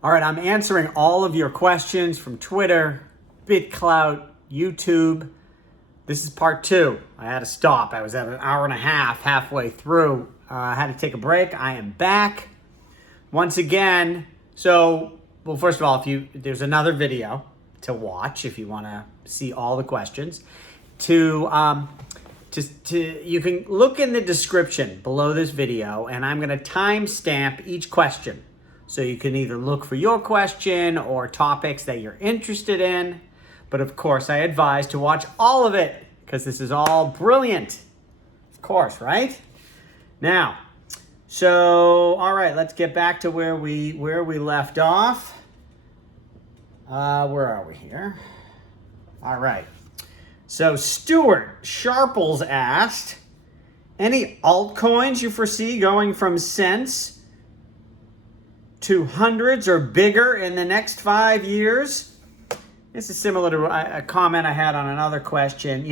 All right, I'm answering all of your questions from Twitter, BitClout, YouTube. This is part 2. I had to stop. I was at an hour and a half halfway through. I had to take a break. I am back once again. So, well, first of all, there's another video to watch if you want to see all the questions. You can look in the description below this video, and I'm going to timestamp each question. So you can either look for your question or topics that you're interested in. But of course, I advise to watch all of it because this is all brilliant. Of course, right? Now, so, all right, let's get back to where we left off. Where are we here? All right. So Stuart Sharples asked, any altcoins you foresee going from cents to hundreds or bigger in the next 5 years? This is similar to a comment I had on another question.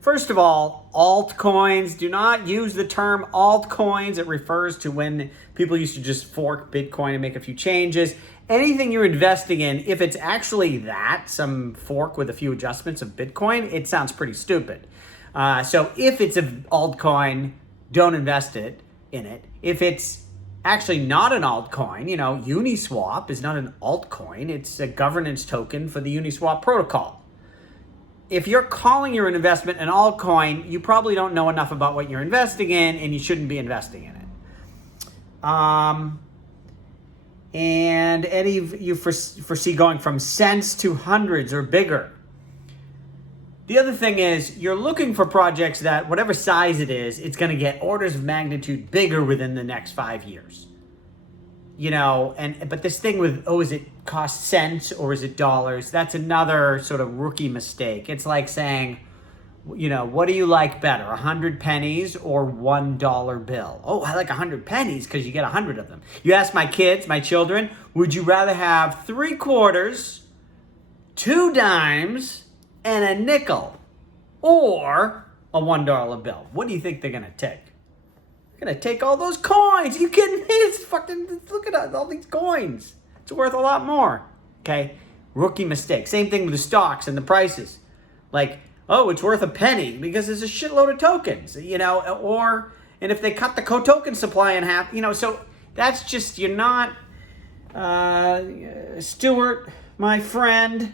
First of all, altcoins, do not use the term altcoins. It refers to when people used to just fork Bitcoin and make a few changes. Anything you're investing in, if it's actually some fork with a few adjustments of Bitcoin, it sounds pretty stupid. So if it's an altcoin, don't invest in it. If it's actually not an altcoin, Uniswap is not an altcoin. It's a governance token for the Uniswap protocol. If you're calling your investment an altcoin, you probably don't know enough about what you're investing in, and you shouldn't be investing in it. And any you foresee going from cents to hundreds or bigger. The other thing is, you're looking for projects that, whatever size it is, it's going to get orders of magnitude bigger within the next 5 years. But this thing with, is it cost cents or is it dollars? That's another sort of rookie mistake. It's like saying, what do you like better, 100 pennies or $1 bill? Oh, I like 100 pennies because you get 100 of them. You ask my children, would you rather have 3 quarters, 2 dimes, and a nickel, or a $1 bill? What do you think they're going to take? They're going to take all those coins. Are you kidding me? Look at all these coins. It's worth a lot more. Okay? Rookie mistake. Same thing with the stocks and the prices. Like, it's worth a penny because there's a shitload of tokens, and if they cut the token supply in half, so that's just, you're not, Stuart, my friend,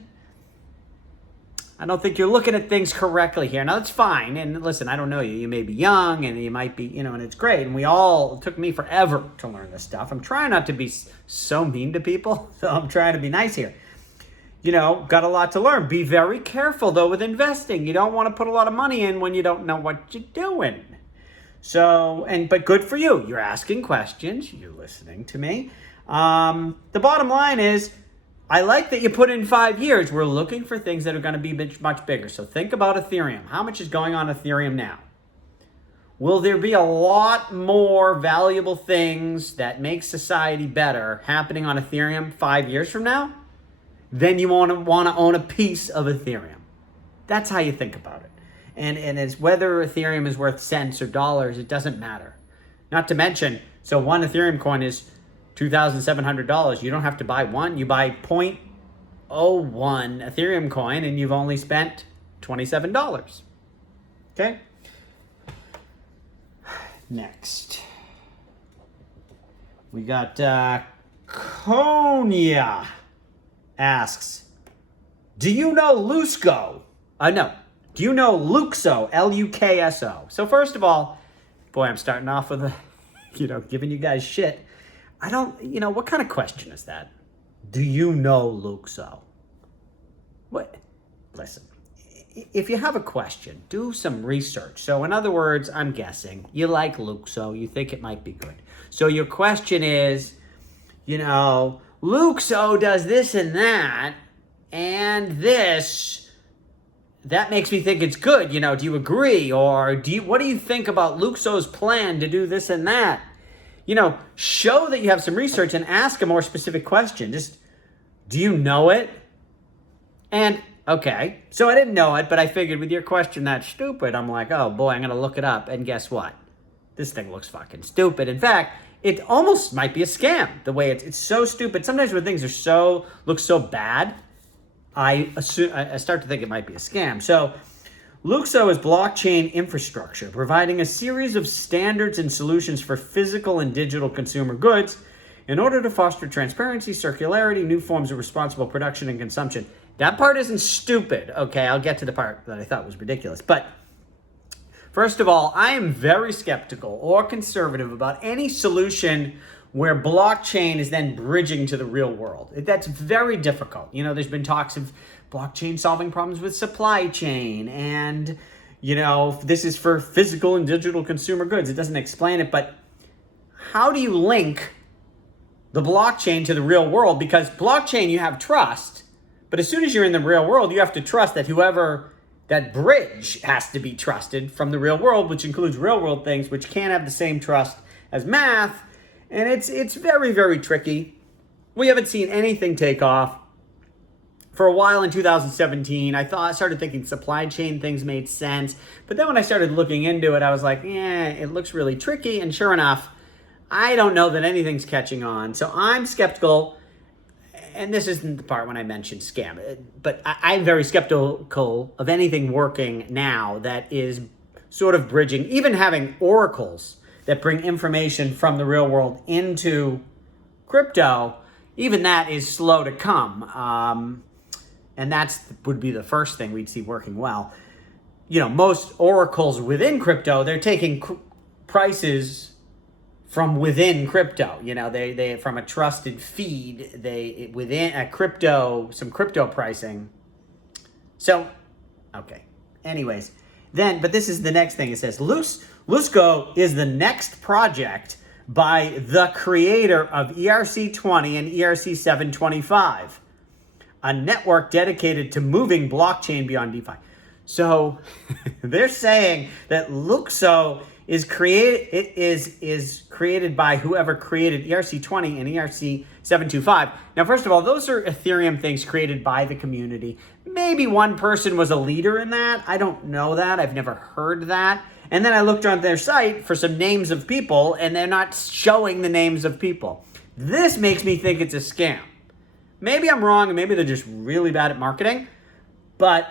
I don't think you're looking at things correctly here. Now, that's fine. And listen, I don't know you. You may be young and you might be, and it's great. And it took me forever to learn this stuff. I'm trying not to be so mean to people. So I'm trying to be nice here. Got a lot to learn. Be very careful, though, with investing. You don't want to put a lot of money in when you don't know what you're doing. But good for you. You're asking questions. You're listening to me. The bottom line is, I like that you put in 5 years. We're looking for things that are going to be much bigger. So think about Ethereum. How much is going on Ethereum now? Will there be a lot more valuable things that make society better happening on Ethereum 5 years from now? Then you want to own a piece of Ethereum. That's how you think about it. And it's whether Ethereum is worth cents or dollars, it doesn't matter. Not to mention, so one Ethereum coin is $2,700. You don't have to buy one. You buy 0.01 Ethereum coin and you've only spent $27. Okay? Next. We got Konya asks, do you know Lukso? No. Do you know Lukso? Lukso. So first of all, boy, I'm starting off with giving you guys shit. What kind of question is that? Do you know Lukso? What? Listen, if you have a question, do some research. So in other words, I'm guessing you like Lukso, you think it might be good. So your question is, Lukso does this and that, and this, that makes me think it's good. Do you agree? Or what do you think about Lukso's plan to do this and that? Show that you have some research and ask a more specific question. Just, do you know it? And, okay, so I didn't know it, but I figured with your question that's stupid, I'm like, oh boy, I'm going to look it up. And guess what? This thing looks fucking stupid. In fact, it almost might be a scam. The way it's so stupid. Sometimes when things are look so bad, I start to think it might be a scam. So lukso is blockchain infrastructure, providing a series of standards and solutions for physical and digital consumer goods in order to foster transparency, circularity, new forms of responsible production and consumption. That part isn't stupid. Okay, I'll get to the part that I thought was ridiculous. But first of all, I am very skeptical or conservative about any solution where blockchain is then bridging to the real world. That's very difficult. You know, there's been talks of blockchain solving problems with supply chain, and, you know, this is for physical and digital consumer goods. It doesn't explain it, but how do you link the blockchain to the real world? Because blockchain, you have trust, but as soon as you're in the real world, you have to trust that that bridge has to be trusted from the real world, which includes real world things, which can't have the same trust as math. And it's very, very tricky. We haven't seen anything take off. For a while in 2017, I started thinking supply chain things made sense. But then when I started looking into it, I was like, it looks really tricky. And sure enough, I don't know that anything's catching on. So I'm skeptical. And this isn't the part when I mentioned scam, but I'm very skeptical of anything working now that is sort of bridging, even having oracles that bring information from the real world into crypto. Even that is slow to come. And would be the first thing we'd see working well. You know, most oracles within crypto, they're taking prices from within crypto. You know, they from a trusted feed, within a crypto, some crypto pricing. So, okay. Anyways, but this is the next thing. It says, Lukso is the next project by the creator of ERC20 and ERC725, a network dedicated to moving blockchain beyond DeFi. So they're saying that Lukso is created by whoever created ERC20 and ERC725. Now, first of all, those are Ethereum things created by the community. Maybe one person was a leader in that. I don't know that. I've never heard that. And then I looked on their site for some names of people, and they're not showing the names of people. This makes me think it's a scam. Maybe I'm wrong, and maybe they're just really bad at marketing, but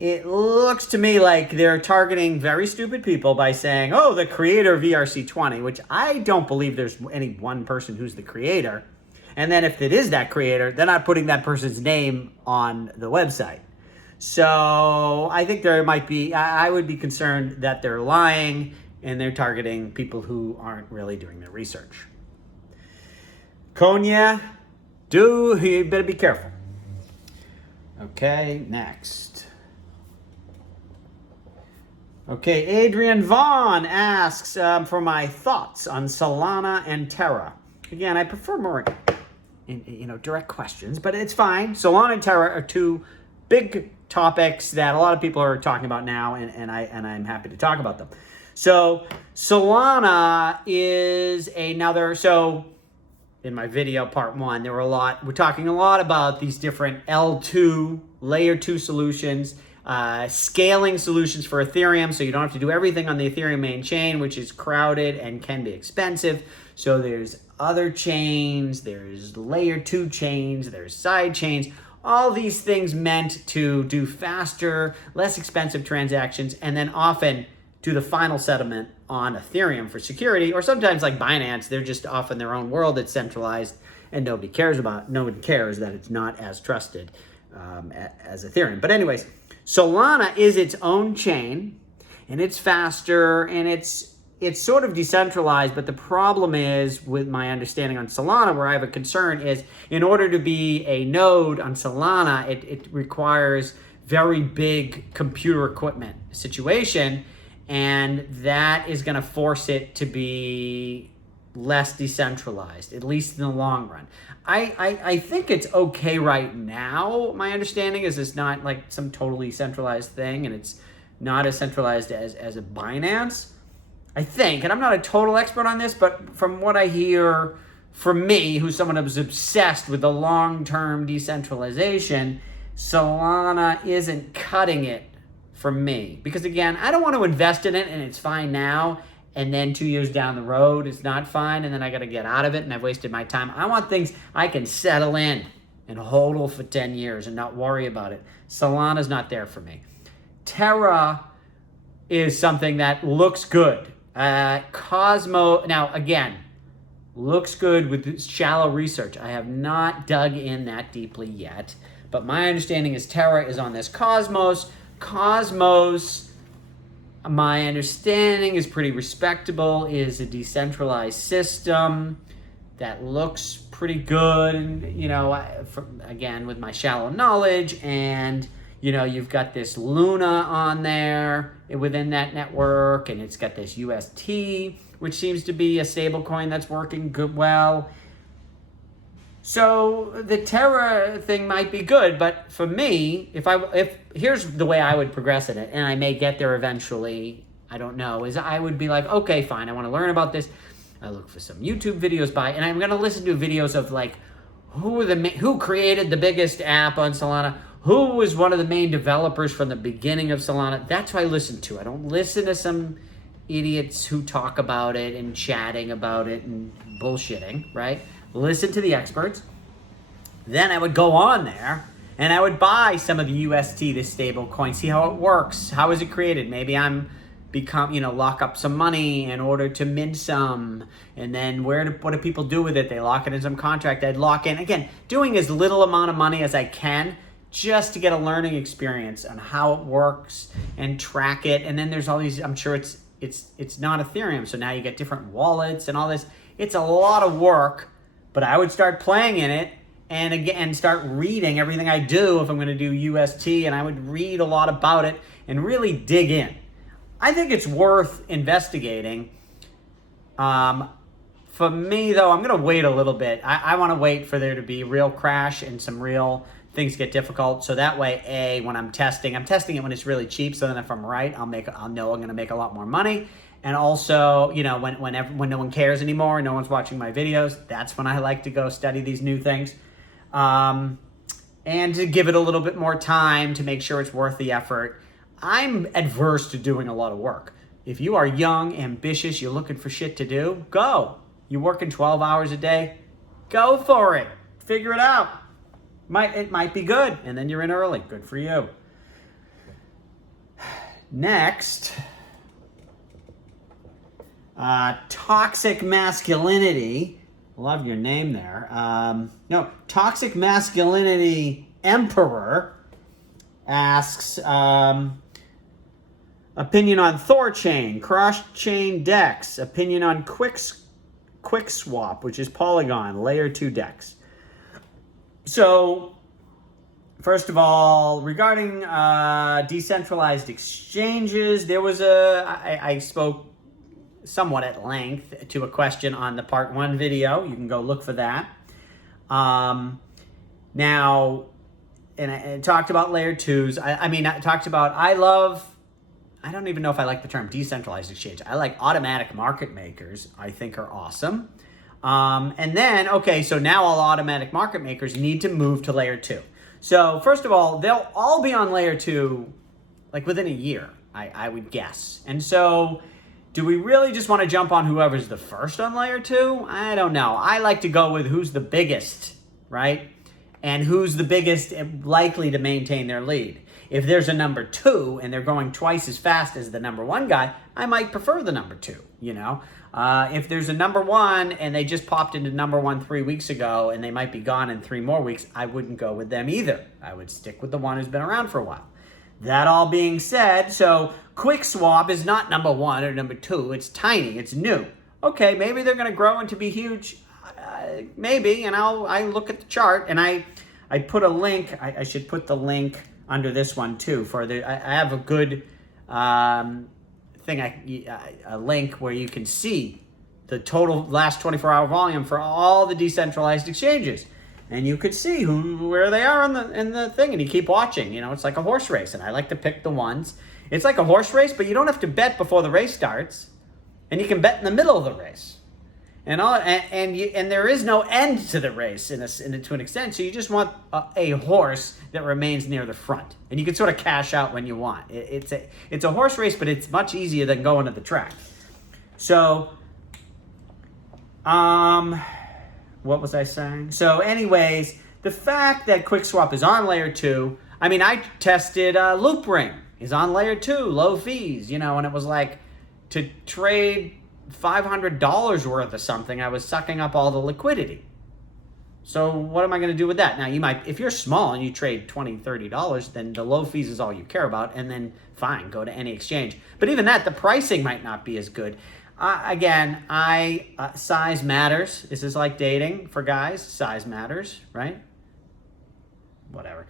it looks to me like they're targeting very stupid people by saying, oh, the creator of ERC20, which I don't believe there's any one person who's the creator. And then if it is that creator, they're not putting that person's name on the website. So I think there might be, I would be concerned that they're lying and they're targeting people who aren't really doing their research. Konya, you better be careful. Okay, next. Okay, Adrian Vaughn asks for my thoughts on Solana and Terra. Again, I prefer more direct questions, but it's fine. Solana and Terra are two big topics that a lot of people are talking about now, and I'm happy to talk about them. So Solana is in my video part 1, we're talking a lot about these different L2, layer 2 solutions, scaling solutions for Ethereum, so you don't have to do everything on the Ethereum main chain, which is crowded and can be expensive. So there's other chains, there's layer 2 chains, there's side chains, all these things meant to do faster, less expensive transactions, and then often do the final settlement on Ethereum for security, or sometimes like Binance, they're just off in their own world, it's centralized, and nobody cares that it's not as trusted as Ethereum. But anyways, Solana is its own chain, and it's faster, and it's sort of decentralized, but the problem is, with my understanding on Solana, where I have a concern, is in order to be a node on Solana, it requires very big computer equipment situation, and that is going to force it to be less decentralized, at least in the long run. I think it's okay right now. My understanding is it's not like some totally centralized thing, and it's not as centralized as a Binance, I think. And I'm not a total expert on this, but from what I hear from me, who's someone who's obsessed with the long-term decentralization, Solana isn't cutting it for me. Because again, I don't want to invest in it and it's fine now, and then 2 years down the road it's not fine, and then I got to get out of it and I've wasted my time. I want things I can settle in and hodl for 10 years and not worry about it. Solana's not there for me. Terra is something that looks good. Cosmo, now again, looks good with shallow research. I have not dug in that deeply yet, but my understanding is Terra is on this Cosmos. Cosmos, my understanding is pretty respectable, is a decentralized system that looks pretty good, and you know, again, with my shallow knowledge, and you know, you've got this Luna on there within that network, and it's got this UST, which seems to be a stable coin that's working good well. So the Terra thing might be good, but for me, if here's the way I would progress in it, and I may get there eventually, I don't know, is I would be like, okay, fine, I want to learn about this. I look for some YouTube videos and I'm going to listen to videos of like, who created the biggest app on Solana, who was one of the main developers from the beginning of Solana. That's who I listen to. I don't listen to some idiots who talk about it and chatting about it and bullshitting, right? Listen to the experts. Then I would go on there and I would buy some of the UST, this stable coin, see how it works. How is it created? Maybe I'm lock up some money in order to mint some, and then what do people do with it? They lock it in some contract. I'd lock in, again, doing as little amount of money as I can just to get a learning experience on how it works and track it. And then there's all these, I'm sure it's not Ethereum, so now you get different wallets and all this. It's a lot of work, but I would start playing in it and again start reading everything I do if I'm going to do UST, and I would read a lot about it and really dig in. I think it's worth investigating. For me, though, I'm going to wait a little bit. I want to wait for there to be a real crash and some real things get difficult. So that way, when I'm testing it when it's really cheap. So then if I'm right, I'll know I'm going to make a lot more money. And also, you know, when no one cares anymore, no one's watching my videos, that's when I like to go study these new things. And to give it a little bit more time to make sure it's worth the effort. I'm adverse to doing a lot of work. If you are young, ambitious, you're looking for shit to do, go. You're working 12 hours a day, go for it. Figure it out. It might be good, and then you're in early. Good for you. Next, toxic masculinity. Love your name there. Toxic masculinity emperor asks, opinion on thorchain, cross-chain DEX, opinion on quickswap, which is Polygon, layer 2 DEX. So, first of all, regarding decentralized exchanges, there was I spoke somewhat at length to a question on the part 1 video. You can go look for that. Now, and I talked about layer 2s. I don't even know if I like the term decentralized exchange. I like automatic market makers, I think are awesome. And then, okay, so now all automatic market makers need to move to layer 2. So first of all, they'll all be on layer 2 like within a year, I would guess. And so do we really just want to jump on whoever's the first on layer 2? I don't know. I like to go with who's the biggest, right? And who's the biggest likely to maintain their lead. If there's a number 2 and they're going twice as fast as the number 1 guy, I might prefer the number 2, you know? If there's a number 1 and they just popped into number 1 3 weeks ago and they might be gone in 3 more weeks, I wouldn't go with them either. I would stick with the one who's been around for a while. That all being said, so quickswap is not number 1 or number 2. It's tiny. It's new. Okay, maybe they're going to grow into be huge. Maybe, and I look at the chart and I put a link. I should put the link under this one too. I have a good thing, a link where you can see the total last 24-hour volume for all the decentralized exchanges, and you could see where they are in the thing, and you keep watching. You know, it's like a horse race, and I like to pick the ones. It's like a horse race, but you don't have to bet before the race starts, and you can bet in the middle of the race. And there is no end to the race to an extent, so you just want a horse that remains near the front, and you can sort of cash out when you want. It's a horse race, but it's much easier than going to the track. So, what was I saying? So anyways, the fact that quickswap is on layer 2, I mean, I tested Loopring is on layer 2, low fees, you know, and it was like to trade $500 worth of something, I was sucking up all the liquidity. So what am I going to do with that? Now, you might, if you're small and you trade $20, $30, then the low fees is all you care about, and then fine, go to any exchange. But even that, the pricing might not be as good. Again, size matters. This is like dating for guys. Size matters, right? Whatever.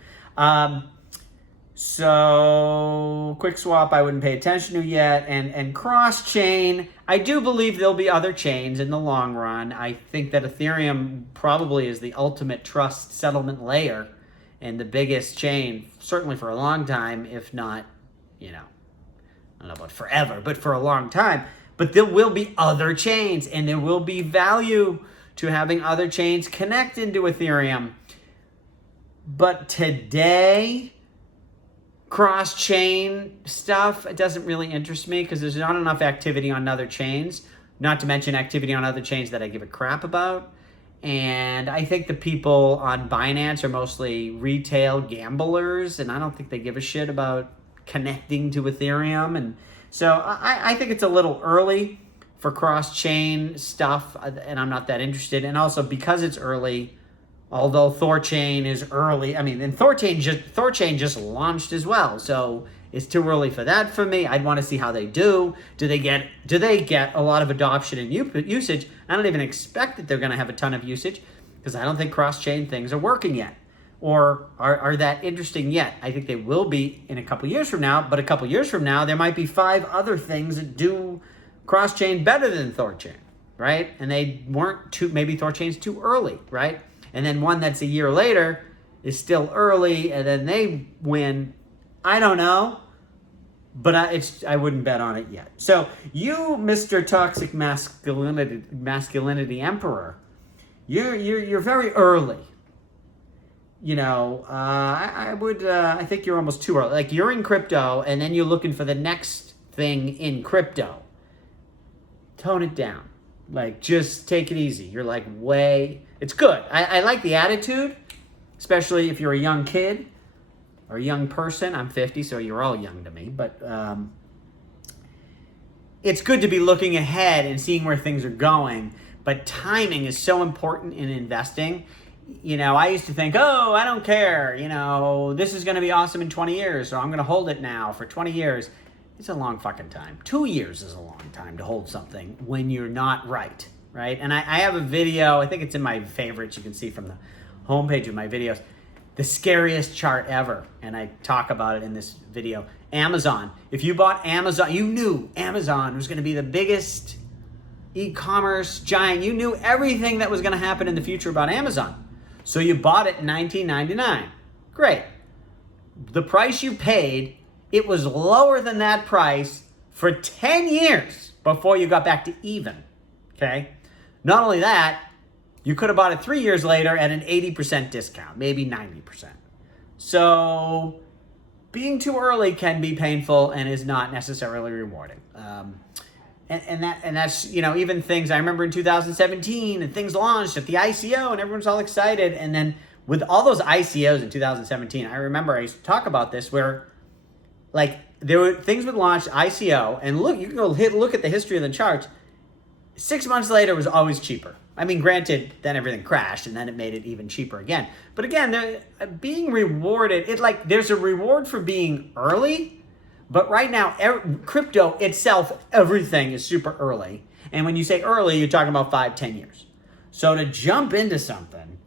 So quickswap, I wouldn't pay attention to yet. And cross-chain, I do believe there'll be other chains in the long run. I think that Ethereum probably is the ultimate trust settlement layer and the biggest chain, certainly for a long time, if not, you know, I don't know about forever, but for a long time. But there will be other chains, and there will be value to having other chains connect into Ethereum. But today, cross-chain stuff, it doesn't really interest me because there's not enough activity on other chains, not to mention activity on other chains that I give a crap about. And I think the people on Binance are mostly retail gamblers, and I don't think they give a shit about connecting to Ethereum. And so I think it's a little early for cross-chain stuff, and I'm not that interested. And also because it's early, although thorchain is early, I mean, and thorchain just launched as well, so it's too early for that for me. I'd want to see how they do. Do they get a lot of adoption and usage? I don't even expect that they're going to have a ton of usage because I don't think cross-chain things are working yet or are that interesting yet. I think they will be in a couple years from now, but a couple years from now, there might be 5 other things that do cross-chain better than thorchain, right? And they weren't maybe thorchain's too early, right? And then one that's a year later is still early, and then they win. I don't know, but I wouldn't bet on it yet. So you, Mr. Toxic Masculinity Emperor, you're very early. You know, I think you're almost too early. Like, you're in crypto, and then you're looking for the next thing in crypto. Tone it down. Like, just take it easy. You're like it's good. I like the attitude, especially if you're a young kid or a young person. I'm 50, so you're all young to me. But it's good to be looking ahead and seeing where things are going. But timing is so important in investing. You know, I used to think, oh, I don't care. You know, this is going to be awesome in 20 years, so I'm going to hold it now for 20 years. It's a long fucking time. 2 years is a long time to hold something when you're not right? And I have a video, I think it's in my favorites, you can see from the homepage of my videos, the scariest chart ever, and I talk about it in this video. Amazon. If you bought Amazon, you knew Amazon was going to be the biggest e-commerce giant. You knew everything that was going to happen in the future about Amazon. So you bought it in 1999. Great. The price you paid, it was lower than that price for 10 years before you got back to even, okay? Not only that, you could have bought it 3 years later at an 80% discount, maybe 90%. So being too early can be painful and is not necessarily rewarding. And that's, you know, even things, I remember in 2017 and things launched at the ICO and everyone's all excited. And then with all those ICOs in 2017, I remember I used to talk about this where, like, there were things would launch ICO, and look, you can go look at the history of the charts. 6 months later, it was always cheaper. I mean, granted, then everything crashed, and then it made it even cheaper again. But again, being rewarded, there's a reward for being early, but right now, crypto itself, everything is super early. And when you say early, you're talking about 5-10 years. So to jump into something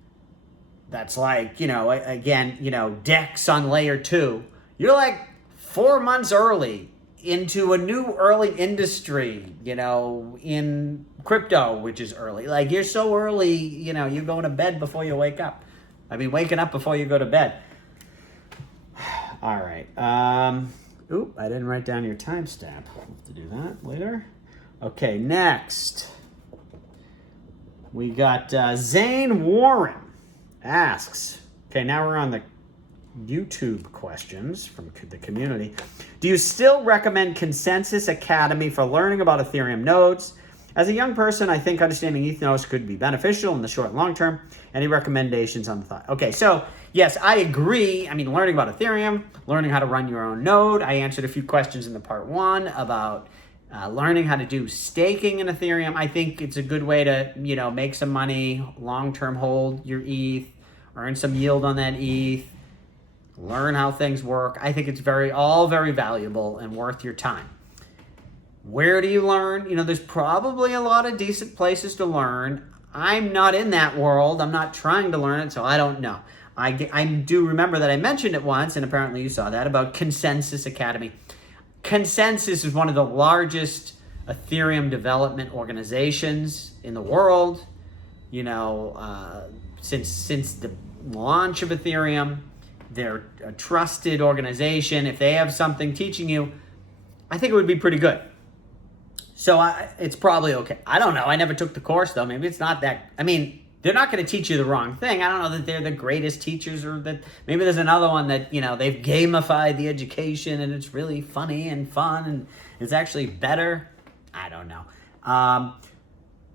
that's like, you know, again, you know, DEX on layer 2, you're like 4 months early into a new early industry, you know, in crypto, which is early. Like, you're so early, you know, you're going to bed before you wake up. I mean, waking up before you go to bed. All right. Oop, I didn't write down your timestamp. I'll have to do that later. Okay, next. We got Zane Warren asks. Okay, now we're on the YouTube questions from the community. Do you still recommend Consensus Academy for learning about Ethereum nodes? As a young person, I think understanding ETH nodes could be beneficial in the short and long term. Any recommendations on the thought? Okay, so yes, I agree. I mean, learning about Ethereum, learning how to run your own node. I answered a few questions in the part 1 about learning how to do staking in Ethereum. I think it's a good way to, make some money, long-term hold your ETH, earn some yield on that ETH, learn how things work. I think it's all very valuable and worth your time. Where do you learn? There's probably a lot of decent places to learn. I'm not in that world. I'm not trying to learn it, so I don't know. I do remember that I mentioned it once, and apparently you saw that, about Consensus Academy. Consensus is one of the largest Ethereum development organizations in the world. Since the launch of Ethereum, they're a trusted organization. If they have something teaching you, I think it would be pretty good. So it's probably okay. I don't know. I never took the course, though. Maybe it's not that. I mean, they're not going to teach you the wrong thing. I don't know that they're the greatest teachers, or that maybe there's another one that, they've gamified the education and it's really funny and fun and it's actually better. I don't know.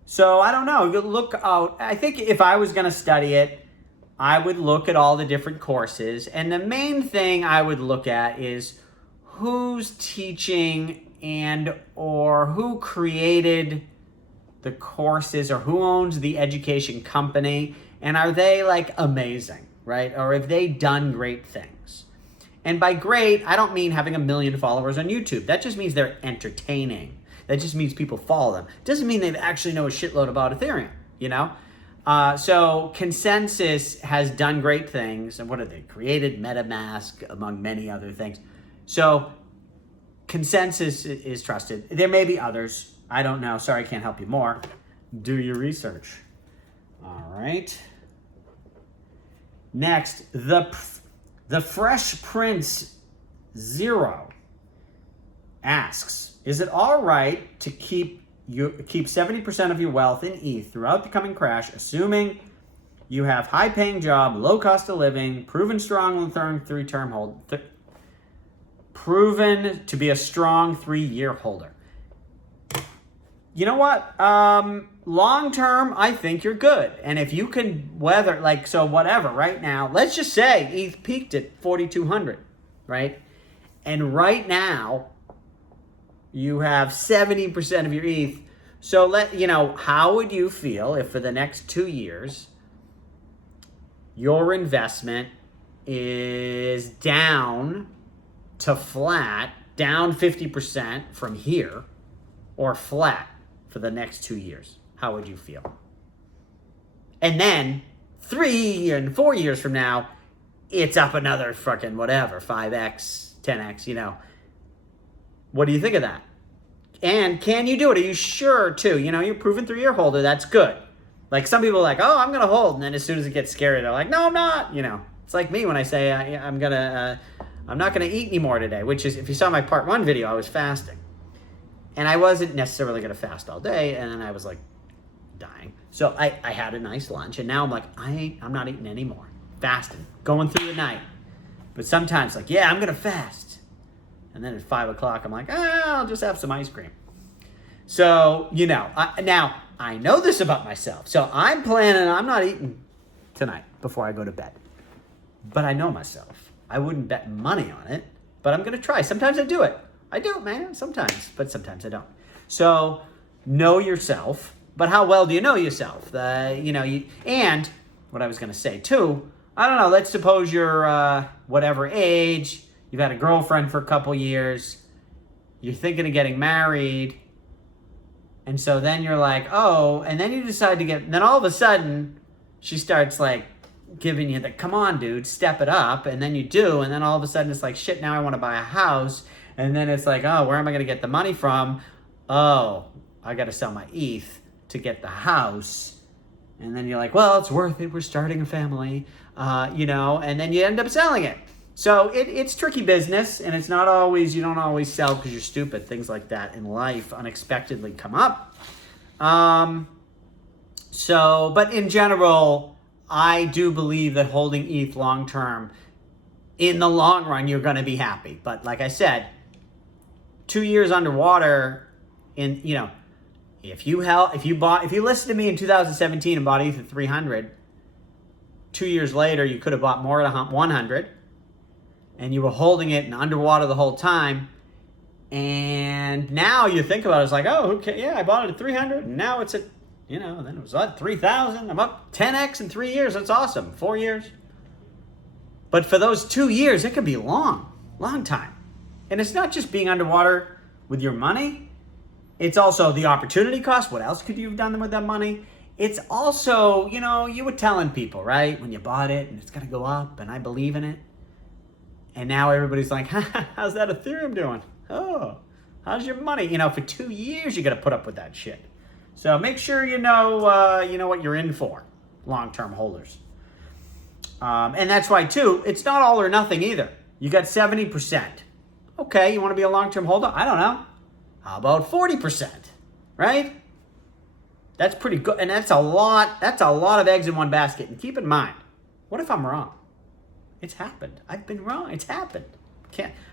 So I don't know. You look out. I think if I was going to study it, I would look at all the different courses. And the main thing I would look at is who's teaching or who created the courses, or who owns the education company, and are they amazing, right? Or have they done great things? And by great, I don't mean having 1 million followers on YouTube. That just means they're entertaining. That just means people follow them. It doesn't mean they actually know a shitload about Ethereum, So Consensus has done great things. And what have they created? MetaMask, among many other things. So Consensus is trusted. There may be others. I don't know. Sorry, I can't help you more. Do your research. All right. Next, the Fresh Prince 0 asks, is it all right to keep 70% of your wealth in ETH throughout the coming crash, assuming you have high-paying job, low cost of living, proven strong three-term hold, proven to be a strong 3-year holder? You know what? Long term, I think you're good. And if you can weather, whatever, right now, let's just say ETH peaked at 4,200, right? And right now, you have 70% of your ETH. So how would you feel if for the next 2 years, your investment is down to flat, down 50% from here, or flat for the next 2 years? How would you feel? And then 3 and 4 years from now, it's up another fucking whatever, 5x, 10x, What do you think of that? And can you do it? Are you sure too? You're proven 3-year holder. That's good. Some people are oh, I'm going to hold. And then as soon as it gets scary, they're no, I'm not. It's like me when I say I'm not going to eat anymore today, which is, if you saw my part 1 video, I was fasting. And I wasn't necessarily going to fast all day. And then I was dying. So I had a nice lunch. And now I'm I'm not eating anymore. Fasting. Going through the night. But sometimes I'm going to fast. And then at 5 o'clock, I'm I'll just have some ice cream. So, now I know this about myself. So I'm not eating tonight before I go to bed. But I know myself. I wouldn't bet money on it, but I'm going to try. Sometimes I do it. I do, man, sometimes, but sometimes I don't. So know yourself, but how well do you know yourself? And what I was going to say too, I don't know, let's suppose you're whatever age, you've had a girlfriend for a couple years, you're thinking of getting married, and so then you're and then you decide then all of a sudden, she starts giving you the, come on, dude, step it up, and then you do, and then all of a sudden it's shit, now I want to buy a house, and then it's oh, where am I going to get the money from? Oh, I got to sell my ETH to get the house, and then you're well, it's worth it, we're starting a family, and then you end up selling it. So it's tricky business, and it's not always, you don't always sell because you're stupid. Things like that in life unexpectedly come up. But in general, I do believe that holding ETH long term in the long run, you're going to be happy. But like I said, 2 years underwater, if you listened to me in 2017 and bought ETH at 300, 2 years later, you could have bought more at 100, and you were holding it and underwater the whole time. And now you think about it, it's like, oh, okay, yeah, I bought it at 300, and now it's at, then it was at 3,000. I'm up 10x in 3 years. That's awesome. 4 years. But for those 2 years, it could be long time. And it's not just being underwater with your money. It's also the opportunity cost. What else could you have done with that money? It's also, you were telling people, right, when you bought it, and it's going to go up, and I believe in it. And now everybody's like, how's that Ethereum doing? Oh, how's your money? For 2 years, you got to put up with that shit. So make sure you know what you're in for, long-term holders. And that's why, too, it's not all or nothing either. You got 70%. Okay, you want to be a long-term holder? I don't know. How about 40%, right? That's pretty good. And that's a lot of eggs in one basket. And keep in mind, what if I'm wrong? It's happened. I've been wrong. It's happened.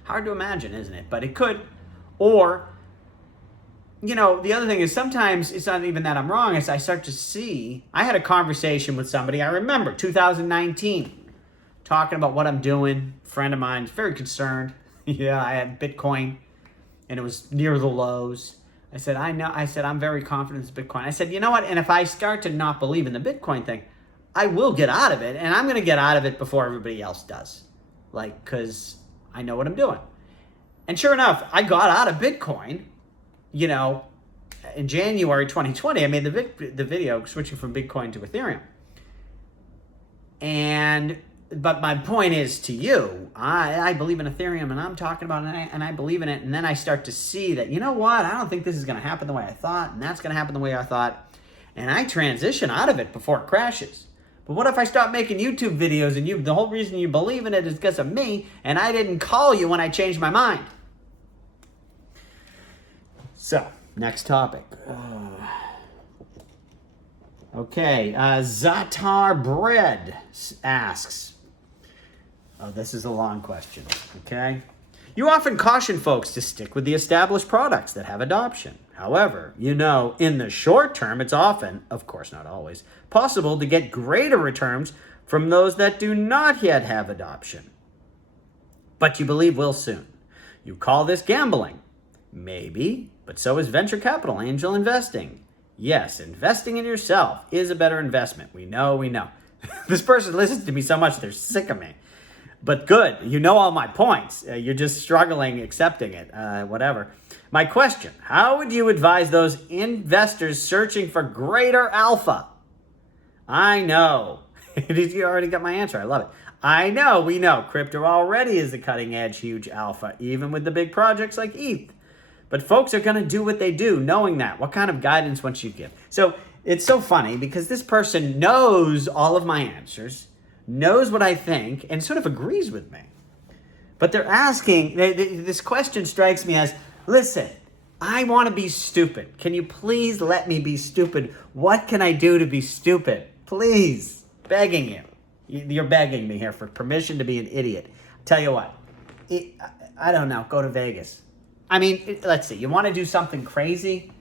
Hard to imagine, isn't it? But it could. Or, the other thing is sometimes it's not even that I'm wrong. As I start to see, I had a conversation with somebody, I remember, 2019, talking about what I'm doing. A friend of mine is very concerned. Yeah, I had Bitcoin, and it was near the lows. I said, I know. I said, I'm very confident in Bitcoin. I said, you know what? And if I start to not believe in the Bitcoin thing, I will get out of it, and I'm going to get out of it before everybody else does. Because I know what I'm doing. And sure enough, I got out of Bitcoin, in January 2020. I made the video switching from Bitcoin to Ethereum. But my point is to you, I believe in Ethereum, and I'm talking about it, and I believe in it, and then I start to see that, you know what, I don't think this is going to happen the way I thought, and that's going to happen the way I thought, and I transition out of it before it crashes. But what if I start making YouTube videos, and the whole reason you believe in it is because of me, and I didn't call you when I changed my mind? So, next topic. Okay, Zatar Bread asks, this is a long question, okay? You often caution folks to stick with the established products that have adoption. However, in the short term, it's often, of course not always, possible to get greater returns from those that do not yet have adoption. But you believe will soon. You call this gambling. Maybe, but so is venture capital, angel investing. Yes, investing in yourself is a better investment. We know. This person listens to me so much, they're sick of me. But good, you know all my points. You're just struggling accepting it, whatever. My question, how would you advise those investors searching for greater alpha? I know. You already got my answer. I love it. I know, we know. Crypto already is the cutting edge, huge alpha, even with the big projects like ETH. But folks are going to do what they do, knowing that. What kind of guidance would you give? So it's so funny because this person knows all of my answers, knows what I think, and sort of agrees with me. But they're asking, this question strikes me as, listen, I want to be stupid. Can you please let me be stupid? What can I do to be stupid? Please, begging you. You're begging me here for permission to be an idiot. Tell you what, I don't know, go to Vegas. I mean, let's see, you want to do something crazy?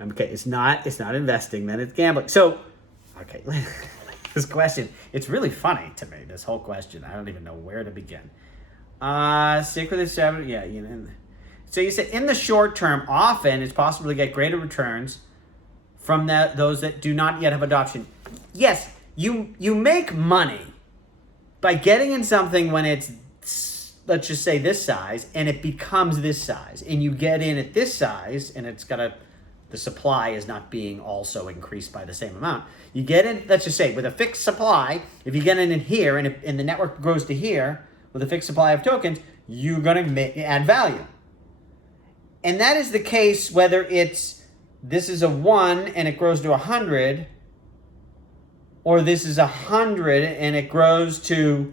Okay, it's not investing, then it's gambling. So, okay, this question, it's really funny to me, this whole question. I don't even know where to begin. Stick with the 7, yeah. So you said, in the short term, often it's possible to get greater returns from those that do not yet have adoption. Yes, you make money by getting in something when it's, let's just say this size, and it becomes this size, and you get in at this size, and the supply is not being also increased by the same amount. You get in, let's just say, with a fixed supply, if you get in here, and the network grows to here, with a fixed supply of tokens, you're going to add value. And that is the case whether this is a 1 and it grows to 100, or this is 100 and it grows to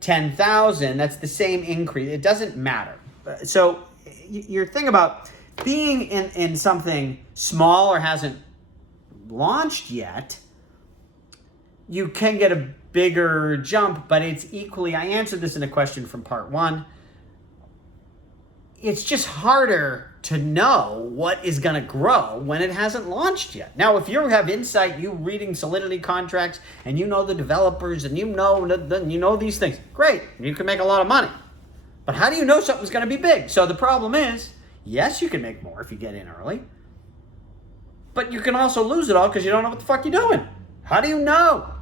10,000. That's the same increase. It doesn't matter. So your thing about being in something small or hasn't launched yet, you can get a bigger jump, but it's equally, I answered this in a question from part 1. It's just harder to know what is going to grow when it hasn't launched yet. Now, if you have insight, you reading Solidity contracts, and you know the developers, and you know these things, great, you can make a lot of money. But how do you know something's going to be big? So the problem is, yes, you can make more if you get in early, but you can also lose it all because you don't know what the fuck you're doing. How do you know? I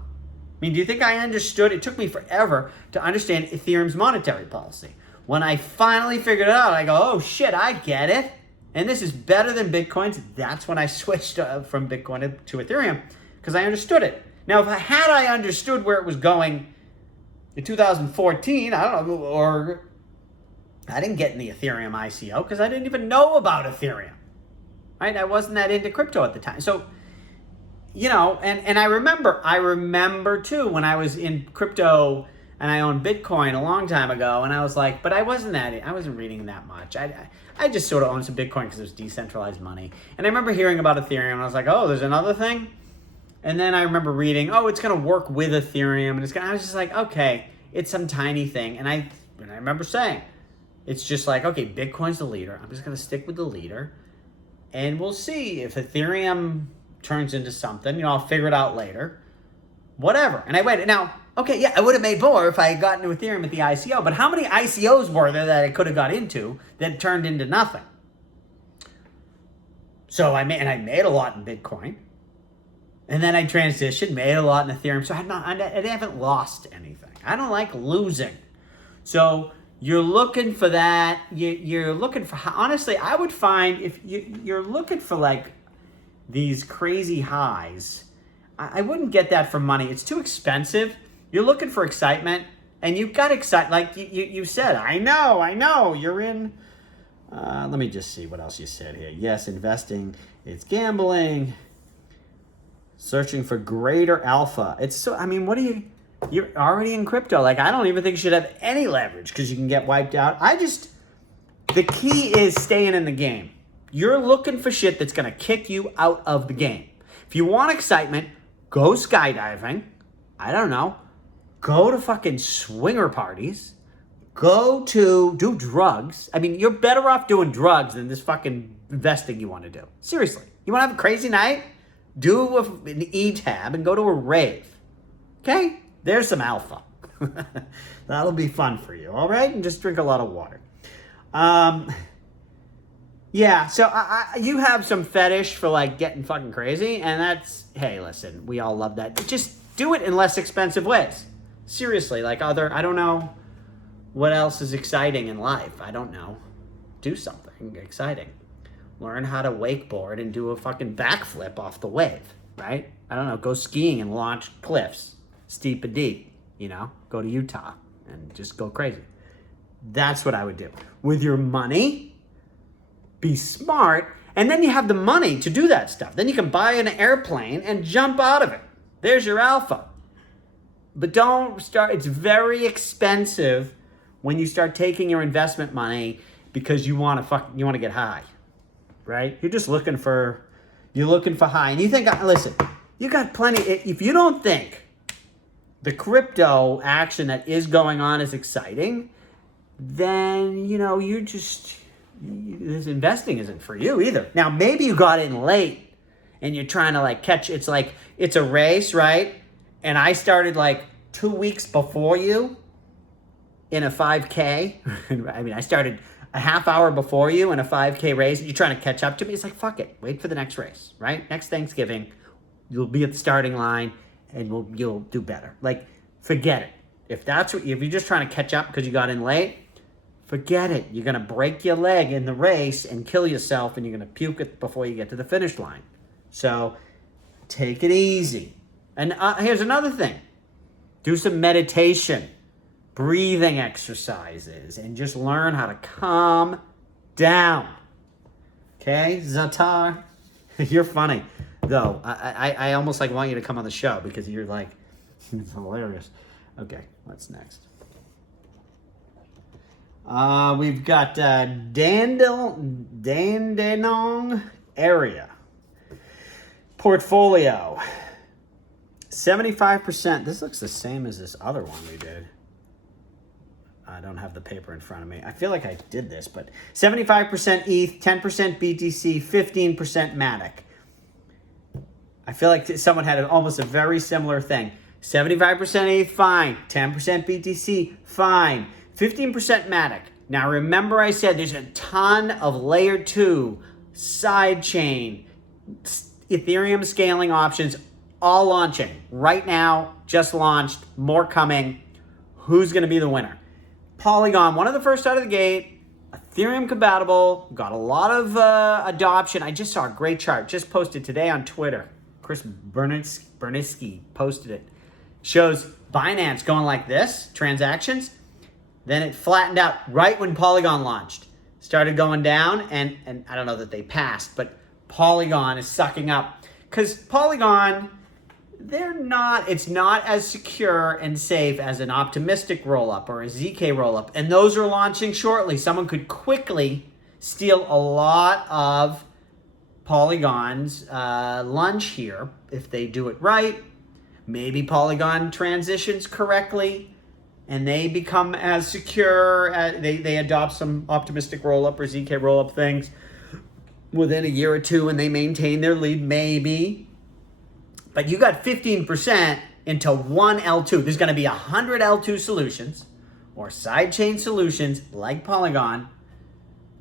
mean, do you think I understood? It took me forever to understand Ethereum's monetary policy. When I finally figured it out, I go, oh shit, I get it. And this is better than Bitcoin's. That's when I switched from Bitcoin to Ethereum, because I understood it. Now, if I understood where it was going in 2014, I don't know, or I didn't get in the Ethereum ICO because I didn't even know about Ethereum, right? I wasn't that into crypto at the time. So, you know, and I remember too, when I was in crypto and I owned Bitcoin a long time ago, and I was like, but I wasn't reading that much. I just sort of owned some Bitcoin because it was decentralized money. And I remember hearing about Ethereum, and I was like, oh, there's another thing? And then I remember reading, oh, it's going to work with Ethereum, and I was just like, okay, it's some tiny thing. And I remember saying, it's just like, okay, Bitcoin's the leader. I'm just going to stick with the leader, and we'll see if Ethereum turns into something. You know, I'll figure it out later. Whatever. And I waited. Now, okay, yeah, I would have made more if I had gotten into Ethereum at the ICO, but how many ICOs were there that I could have got into that turned into nothing? So I made a lot in Bitcoin, and then I transitioned, made a lot in Ethereum. So I haven't lost anything. I don't like losing. So you're looking for that. You're looking for, honestly, I would find if you're looking for like these crazy highs, I wouldn't get that for money. It's too expensive. You're looking for excitement, and you've got excitement. Like you said, I know, you're in. Let me just see what else you said here. Yes, investing, it's gambling. Searching for greater alpha. It's so, I mean, you're already in crypto. Like, I don't even think you should have any leverage because you can get wiped out. The key is staying in the game. You're looking for shit that's going to kick you out of the game. If you want excitement, go skydiving. I don't know. Go to fucking swinger parties. Do drugs. I mean, you're better off doing drugs than this fucking investing you want to do. Seriously. You want to have a crazy night? Do an E-tab and go to a rave. Okay? There's some alpha. That'll be fun for you, all right? And just drink a lot of water. Yeah, so you have some fetish for like getting fucking crazy, and that's, hey, listen, we all love that. Just do it in less expensive ways. Seriously, like I don't know what else is exciting in life. I don't know. Do something exciting. Learn how to wakeboard and do a fucking backflip off the wave, right? I don't know, go skiing and launch cliffs, steep and deep, you know? Go to Utah and just go crazy. That's what I would do. With your money, be smart, and then you have the money to do that stuff. Then you can buy an airplane and jump out of it. There's your alpha. But don't start, it's very expensive when you start taking your investment money because you want to get high, right? You're looking for high. And you think, listen, you got plenty, if you don't think the crypto action that is going on is exciting, then, you know, this investing isn't for you either. Now, maybe you got in late and you're trying to like catch, it's like, it's a race, right? And I started like 2 weeks before you in a 5K. I mean, I started a half hour before you in a 5K race. You're trying to catch up to me. It's like, fuck it. Wait for the next race, right? Next Thanksgiving, you'll be at the starting line and you'll do better. Like, forget it. If you're just trying to catch up because you got in late, forget it. You're going to break your leg in the race and kill yourself, and you're going to puke it before you get to the finish line. So take it easy. And here's another thing. Do some meditation, breathing exercises, and just learn how to calm down. Okay, Zatar? You're funny, though. I almost like want you to come on the show because you're like, it's hilarious. Okay, what's next? We've got Dandenong area. Portfolio. 75%. This looks the same as this other one we did. I don't have the paper in front of me. I feel like I did this, but 75% ETH, 10% BTC, 15% matic. I feel like someone had almost a very similar thing. 75% ETH, fine. 10% BTC, fine. 15% matic. Now remember I said there's a ton of layer 2, sidechain, Ethereum scaling options all launching. Right now, just launched, more coming. Who's going to be the winner? Polygon, one of the first out of the gate, Ethereum compatible, got a lot of adoption. I just saw a great chart, just posted today on Twitter. Chris Bernitzky posted it. Shows Binance going like this, transactions. Then it flattened out right when Polygon launched. Started going down, and I don't know that they passed, but Polygon is sucking up. Because Polygon, it's not as secure and safe as an optimistic rollup or a ZK rollup. And those are launching shortly. Someone could quickly steal a lot of Polygon's lunch here if they do it right. Maybe Polygon transitions correctly and they become as secure, they adopt some optimistic rollup or ZK rollup things within a year or two and they maintain their lead, maybe. But you got 15% into one L2. There's going to be 100 L2 solutions or sidechain solutions like Polygon.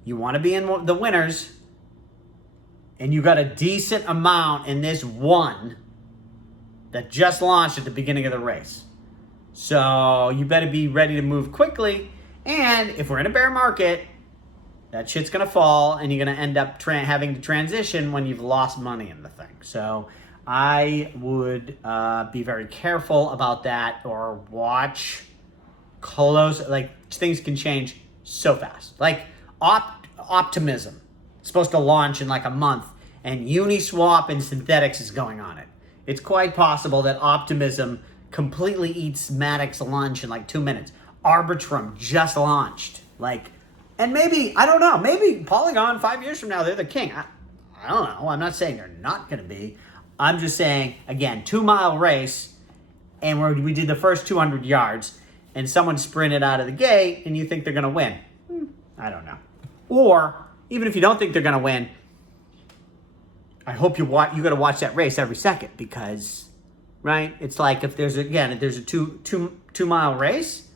You want to be in the winners, and you got a decent amount in this one that just launched at the beginning of the race. So you better be ready to move quickly. And if we're in a bear market, that shit's going to fall, and you're going to end up having to transition when you've lost money in the thing. So I would be very careful about that, or watch close. Like, things can change so fast. Like Optimism, it's supposed to launch in like a month, and Uniswap and Synthetics is going on it. It's quite possible that Optimism completely eats Matic's lunch in like 2 minutes. Arbitrum just launched. And maybe, I don't know, maybe Polygon 5 years from now, they're the king. I don't know. I'm not saying they're not going to be. I'm just saying, again, 2-mile race, and we did the first 200 yards, and someone sprinted out of the gate, and you think they're going to win. I don't know. Or, even if you don't think they're going to win, I hope you got to watch that race every second, because, right? It's like if there's a 2-mile race,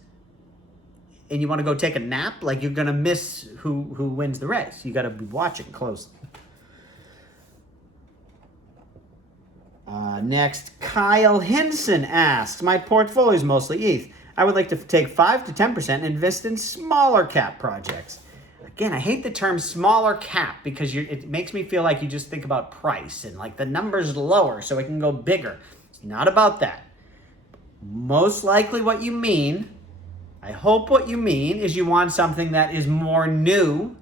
and you want to go take a nap, like, you're going to miss who wins the race. You got to be watching closely. Next, Kyle Hinson asks, my portfolio is mostly ETH. I would like to take 5 to 10% and invest in smaller cap projects. Again, I hate the term smaller cap because it makes me feel like you just think about price and like the number's lower so it can go bigger. It's not about that. Most likely what you mean, I hope what you mean, is you want something that is more new,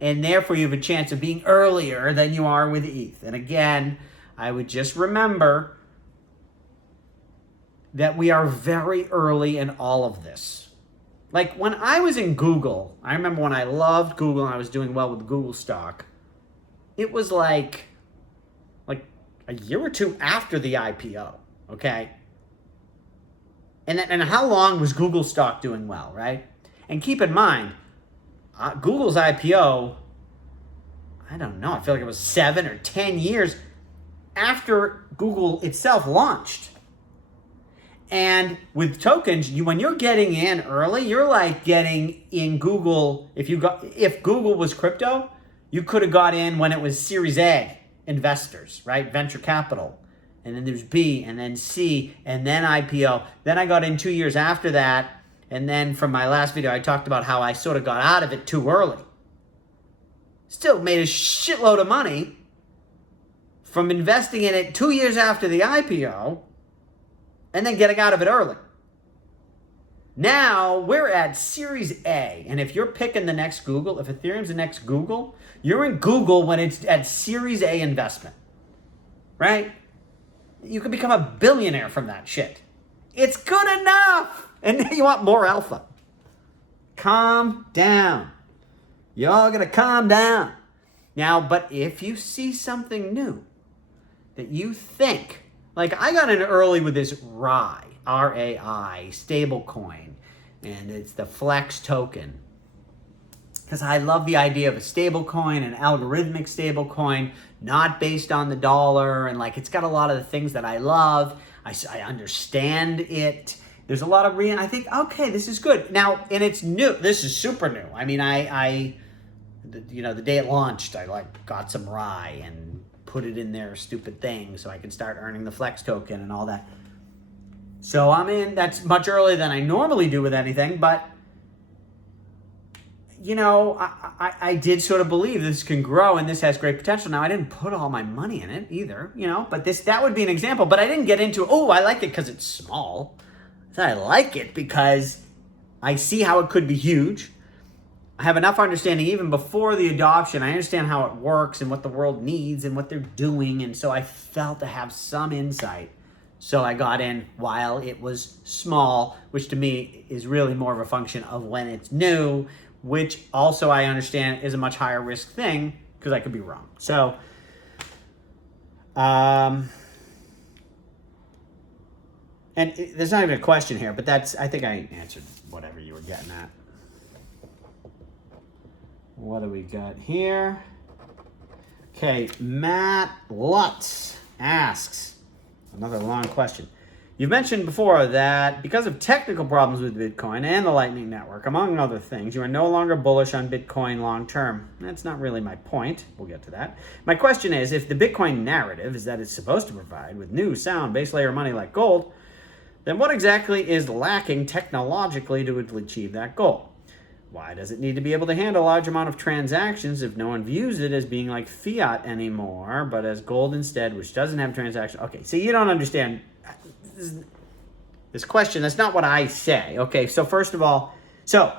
and therefore you have a chance of being earlier than you are with ETH. And again, I would just remember that we are very early in all of this. Like, when I was in Google, I remember when I loved Google and I was doing well with Google stock, it was like a year or two after the IPO, okay? And how long was Google stock doing well, right? And keep in mind, Google's IPO, I don't know, I feel like it was 7 or 10 years after Google itself launched. And with tokens, when you're getting in early, you're like getting in Google. If Google was crypto, you could have got in when it was Series A investors, right? Venture capital. And then there's B, and then C, and then IPO. Then I got in 2 years after that. And then from my last video, I talked about how I sort of got out of it too early. Still made a shitload of money from investing in it 2 years after the IPO and then getting out of it early. Now we're at Series A. And if you're picking the next Google, if Ethereum's the next Google, you're in Google when it's at Series A investment, right? You could become a billionaire from that shit. It's good enough. And then you want more alpha. Calm down. Y'all gotta calm down. Now, but if you see something new that you think, Like, I got in early with this RAI, R-A-I, stable coin, and it's the Flex token. Because I love the idea of a stable coin, an algorithmic stable coin, not based on the dollar, and like it's got a lot of the things that I love. I understand it. There's a lot of I think, okay, this is good. Now, and it's new. This is super new. I mean, the day it launched, I like got some RAI and put it in their stupid thing so I can start earning the Flex token and all that. So I'm in. That's much earlier than I normally do with anything, but you know, I did sort of believe this can grow and this has great potential. Now, I didn't put all my money in it either, you know, but that would be an example. But I didn't get into, oh, I like it because it's small. I like it because I see how it could be huge. I have enough understanding even before the adoption. I understand how it works and what the world needs and what they're doing. And so I felt to have some insight. So I got in while it was small, which to me is really more of a function of when it's new, which also I understand is a much higher risk thing because I could be wrong. So, and there's not even a question here, but I think I answered whatever you were getting at. What do we got here? Okay, Matt Lutz asks, another long question. You've mentioned before that because of technical problems with Bitcoin and the Lightning Network, among other things, you are no longer bullish on Bitcoin long term. That's not really my point. We'll get to that. My question is, if the Bitcoin narrative is that it's supposed to provide with new, sound, base layer money like gold, then what exactly is lacking technologically to achieve that goal? Why does it need to be able to handle a large amount of transactions if no one views it as being like fiat anymore, but as gold instead, which doesn't have transactions? Okay, so you don't understand this question. That's not what I say. Okay, so first of all, so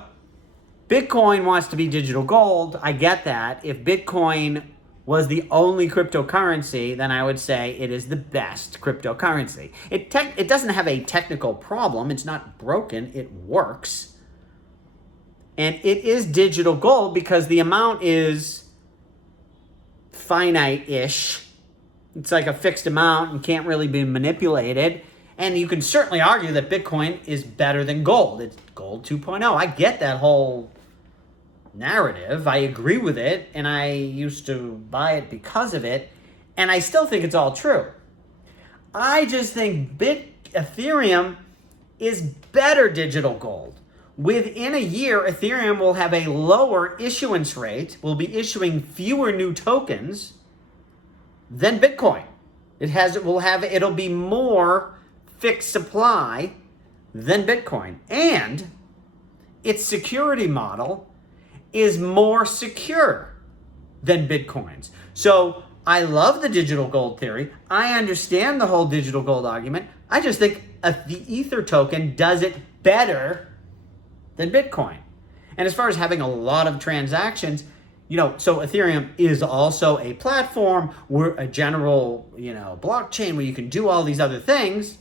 Bitcoin wants to be digital gold. I get that. If Bitcoin was the only cryptocurrency, then I would say it is the best cryptocurrency. It doesn't have a technical problem. It's not broken. It works. And it is digital gold because the amount is finite-ish. It's like a fixed amount and can't really be manipulated. And you can certainly argue that Bitcoin is better than gold. It's gold 2.0. I get that whole narrative. I agree with it. And I used to buy it because of it. And I still think it's all true. I just think Ethereum is better digital gold. Within a year, Ethereum will have a lower issuance rate, will be issuing fewer new tokens than Bitcoin. It'll be more fixed supply than Bitcoin. And its security model is more secure than Bitcoin's. So I love the digital gold theory. I understand the whole digital gold argument. I just think the Ether token does it better than Bitcoin. And as far as having a lot of transactions, so Ethereum is also a platform, where a general, blockchain where you can do all these other things.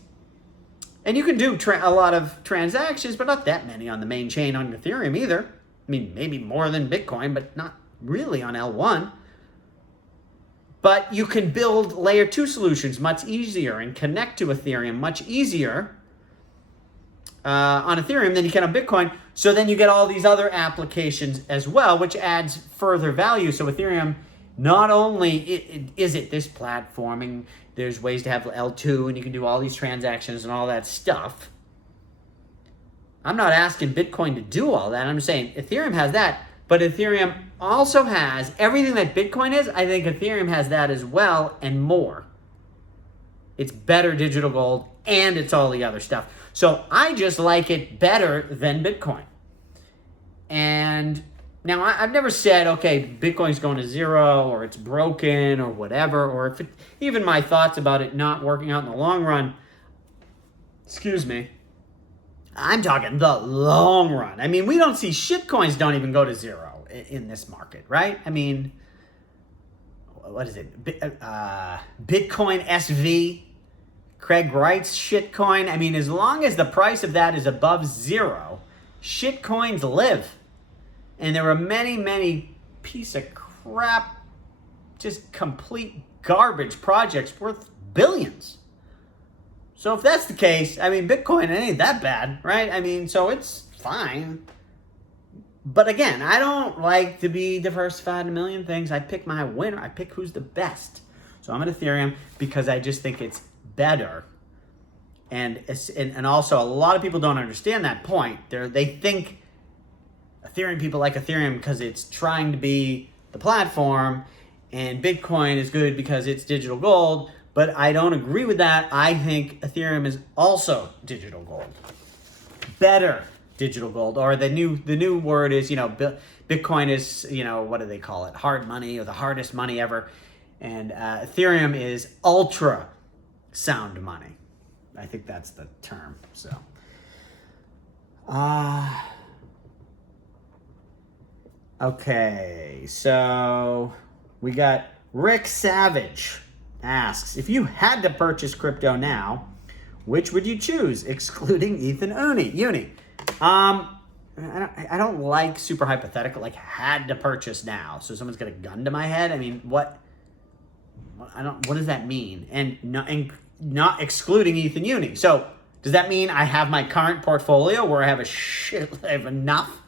And you can do a lot of transactions, but not that many on the main chain on Ethereum either. I mean, maybe more than Bitcoin, but not really on L1. But you can build layer 2 solutions much easier and connect to Ethereum much easier on Ethereum than you can on Bitcoin. So then you get all these other applications as well, which adds further value. So Ethereum, not only is it this platforming, there's ways to have L2 and you can do all these transactions and all that stuff. I'm not asking Bitcoin to do all that. I'm just saying Ethereum has that, but Ethereum also has everything that Bitcoin is. I think Ethereum has that as well and more. It's better digital gold and it's all the other stuff. So I just like it better than Bitcoin. And now I've never said, okay, Bitcoin's going to zero or it's broken or whatever, or if even my thoughts about it not working out in the long run, excuse me, I'm talking the long run. I mean, we don't see shitcoins don't even go to zero in this market, right? I mean, what is it? Bitcoin SV, Craig Wright's shitcoin. I mean, as long as the price of that is above zero, shitcoins live. And there are many, many piece of crap, just complete garbage projects worth billions So if that's the case, I mean, Bitcoin, it ain't that bad, right? I mean, so it's fine. But again, I don't like to be diversified in a million things. I pick my winner. I pick who's the best. So I'm at Ethereum because I just think it's better. And also, a lot of people don't understand that point. They think Ethereum people like Ethereum because it's trying to be the platform, and Bitcoin is good because it's digital gold. But I don't agree with that. I think Ethereum is also digital gold. Better digital gold, or the new word is, Bitcoin is, what do they call it? Hard money, or the hardest money ever. And Ethereum is ultra sound money. I think that's the term. So, okay. So we got Rick Savage asks, if you had to purchase crypto now, which would you choose, excluding ETH and Uni? I don't like super hypothetical, like had to purchase now. So someone's got a gun to my head. I mean, what does that mean? And not excluding ETH and Uni. So does that mean I have my current portfolio where I have enough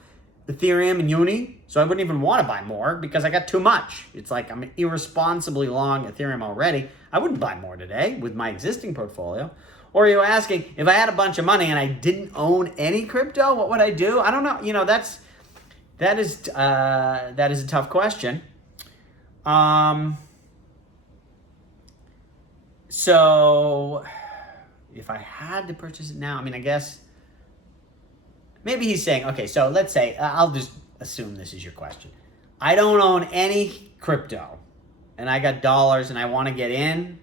Ethereum and Uni? So I wouldn't even want to buy more because I got too much. It's like I'm irresponsibly long Ethereum already. I wouldn't buy more today with my existing portfolio. Or are you asking, if I had a bunch of money and I didn't own any crypto, what would I do? I don't know. That is a tough question. So if I had to purchase it now, I mean, I guess maybe he's saying, okay, so let's say, I'll just assume this is your question. I don't own any crypto and I got dollars and I want to get in.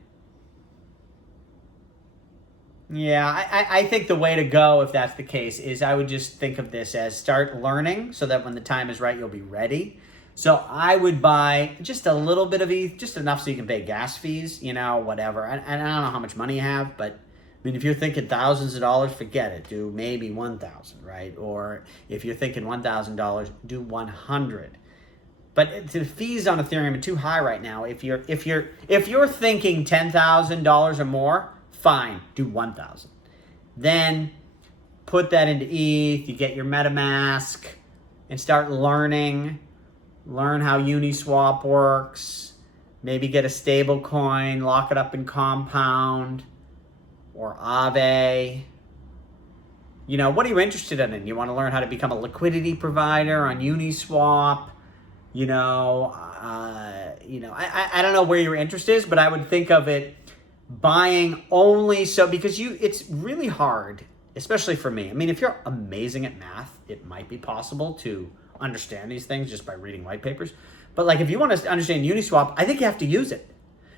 Yeah, I think the way to go, if that's the case, is I would just think of this as start learning so that when the time is right, you'll be ready. So I would buy just a little bit of ETH, just enough so you can pay gas fees, whatever. And I don't know how much money you have, but I mean, if you're thinking thousands of dollars, forget it. Do maybe 1,000, right? Or if you're thinking $1,000, do 100. But the fees on Ethereum are too high right now. If you're thinking $10,000 or more, fine, do 1,000. Then put that into ETH. You get your MetaMask and start learning. Learn how Uniswap works. Maybe get a stable coin, lock it up in Compound or Aave. What are you interested in? You want to learn how to become a liquidity provider on Uniswap? I don't know where your interest is, but I would think of it buying only because it's really hard, especially for me. I mean, if you're amazing at math, it might be possible to understand these things just by reading white papers. But like, if you want to understand Uniswap, I think you have to use it.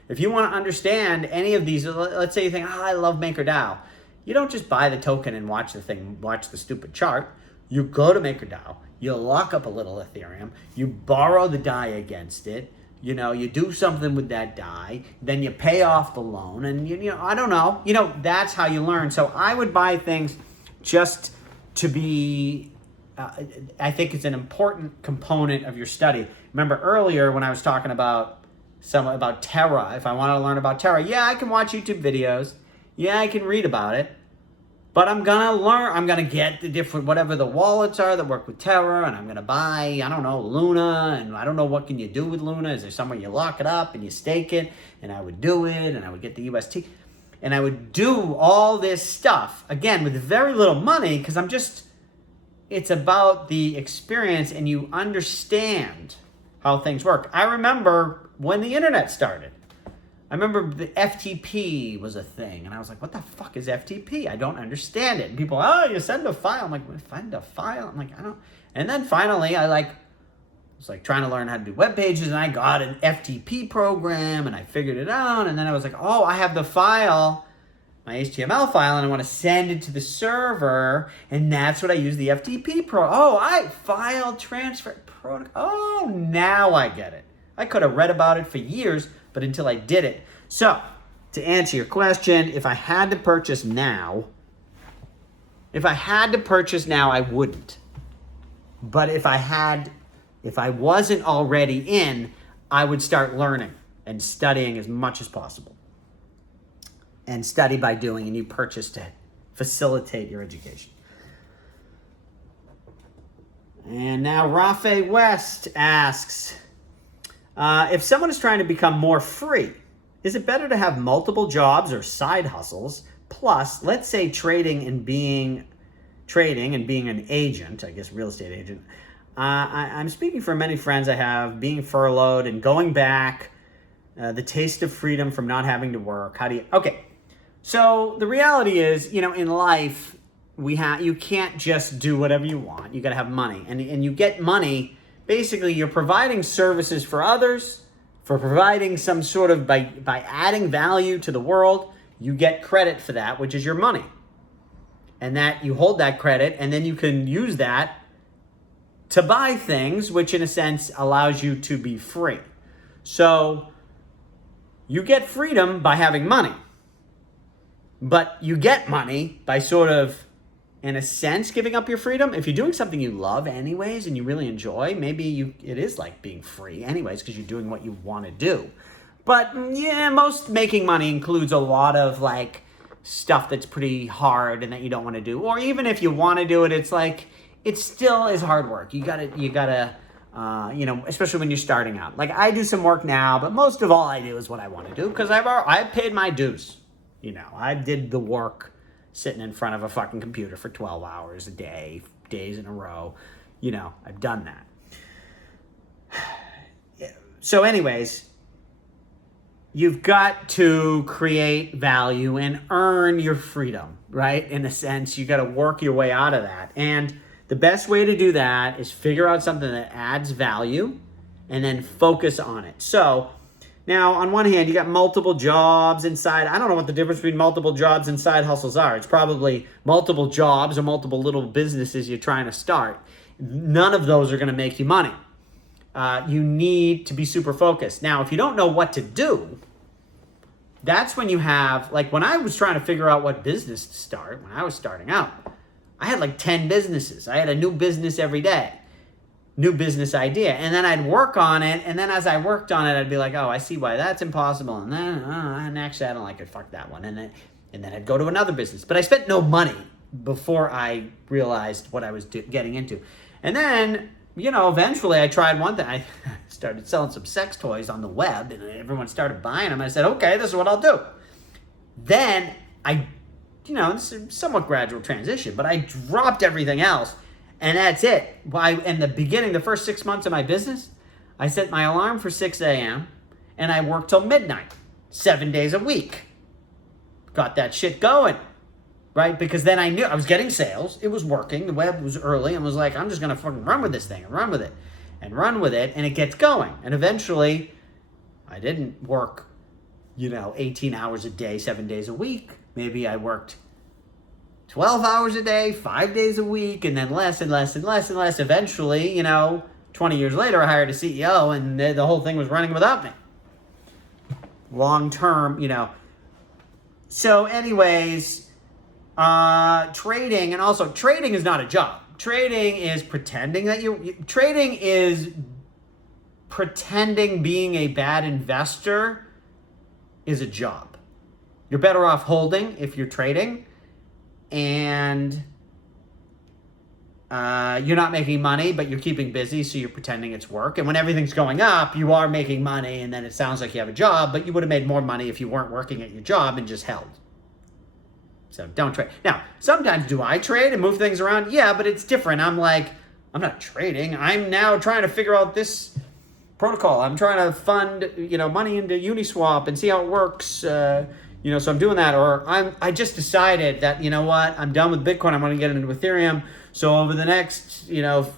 If you want to understand any of these, let's say you think, I love MakerDAO. You don't just buy the token and watch the stupid chart. You go to MakerDAO, you lock up a little Ethereum, you borrow the DAI against it, you do something with that DAI, then you pay off the loan, and I don't know, that's how you learn. So I would buy things just to be, I think it's an important component of your study. Remember earlier when I was talking about Terra, if I want to learn about Terra, yeah, I can watch YouTube videos, yeah, I can read about it, but I'm gonna get the different, whatever the wallets are that work with Terra, and I'm gonna buy, I don't know, Luna, and I don't know what can you do with Luna. Is there somewhere you lock it up and you stake it? And I would do it, and I would get the UST, and I would do all this stuff, again, with very little money, because it's about the experience, and you understand how things work. I remember when the internet started. I remember the FTP was a thing, and I was like, what the fuck is FTP? I don't understand it. And people, you send a file. I'm like, send a file? I'm like, I don't. And then finally, I was trying to learn how to do web pages, and I got an FTP program, and I figured it out, and then I was like, I have the file, my HTML file, and I want to send it to the server, and that's what I use the FTP file transfer protocol. Now I get it. I could have read about it for years, but until I did it. So, to answer your question, if I had to purchase now, I wouldn't. But if I wasn't already in, I would start learning and studying as much as possible. and study by doing, and you purchase to facilitate your education. And now Rafe West asks, if someone is trying to become more free, is it better to have multiple jobs or side hustles? Plus, let's say trading and being an agent, I guess real estate agent. I'm speaking for many friends I have, being furloughed and going back, the taste of freedom from not having to work. Okay. So the reality is, in life, you can't just do whatever you want. You got to have money, and you get money. Basically, you're providing services for others, for providing some sort of, by adding value to the world, you get credit for that, which is your money. And that you hold that credit, and then you can use that to buy things, which in a sense allows you to be free. So you get freedom by having money, but you get money by sort of, in a sense, giving up your freedom. If you're doing something you love anyways and you really enjoy, maybe it is like being free anyways because you're doing what you want to do. But yeah, most making money includes a lot of like stuff that's pretty hard and that you don't want to do. Or even if you want to do it, it's like, it still is hard work. You gotta, especially when you're starting out. Like I do some work now, but most of all I do is what I want to do because I've paid my dues. I did the work sitting in front of a fucking computer for 12 hours a day, days in a row. I've done that. So anyways, you've got to create value and earn your freedom, right? In a sense, you got to work your way out of that. And the best way to do that is figure out something that adds value and then focus on it. So now, on one hand, you got multiple jobs inside. I don't know what the difference between multiple jobs and side hustles are. It's probably multiple jobs or multiple little businesses you're trying to start. None of those are going to make you money. You need to be super focused. Now, if you don't know what to do, that's when you have, like when I was trying to figure out what business to start, when I was starting out, I had like 10 businesses. I had a new business every day. New business idea, and then I'd work on it, and then as I worked on it, I'd be like, oh, I see why that's impossible, and then and actually I don't like it, fuck that one, and then I'd go to another business. But I spent no money before I realized what I was getting into. And then, eventually I tried one thing. I started selling some sex toys on the web, and everyone started buying them. I said, okay, this is what I'll do. Then this is a somewhat gradual transition, but I dropped everything else. And that's it. In the beginning, the first 6 months of my business, I set my alarm for 6 a.m. and I worked till midnight, 7 days a week. Got that shit going, right? Because then I knew I was getting sales. It was working. The web was early and was like, I'm just going to fucking run with this thing and run with it and run with it. And it gets going. And eventually, I didn't work, 18 hours a day, 7 days a week. Maybe I worked 12 hours a day, 5 days a week, and then less and less and less and less. Eventually, 20 years later, I hired a CEO, and the whole thing was running without me. Long term, So anyways, trading, and also trading is not a job. Trading is pretending being a bad investor is a job. You're better off holding if you're trading, and you're not making money, but you're keeping busy, so you're pretending it's work. And when everything's going up, you are making money, and then it sounds like you have a job, but you would have made more money if you weren't working at your job and just held. So don't trade. Now, sometimes do I trade and move things around? Yeah, but it's different. I'm not trading. I'm now trying to figure out this protocol. I'm trying to fund, money into Uniswap and see how it works. So I'm doing that, or I just decided that, I'm done with Bitcoin. I'm going to get into Ethereum. So over the next,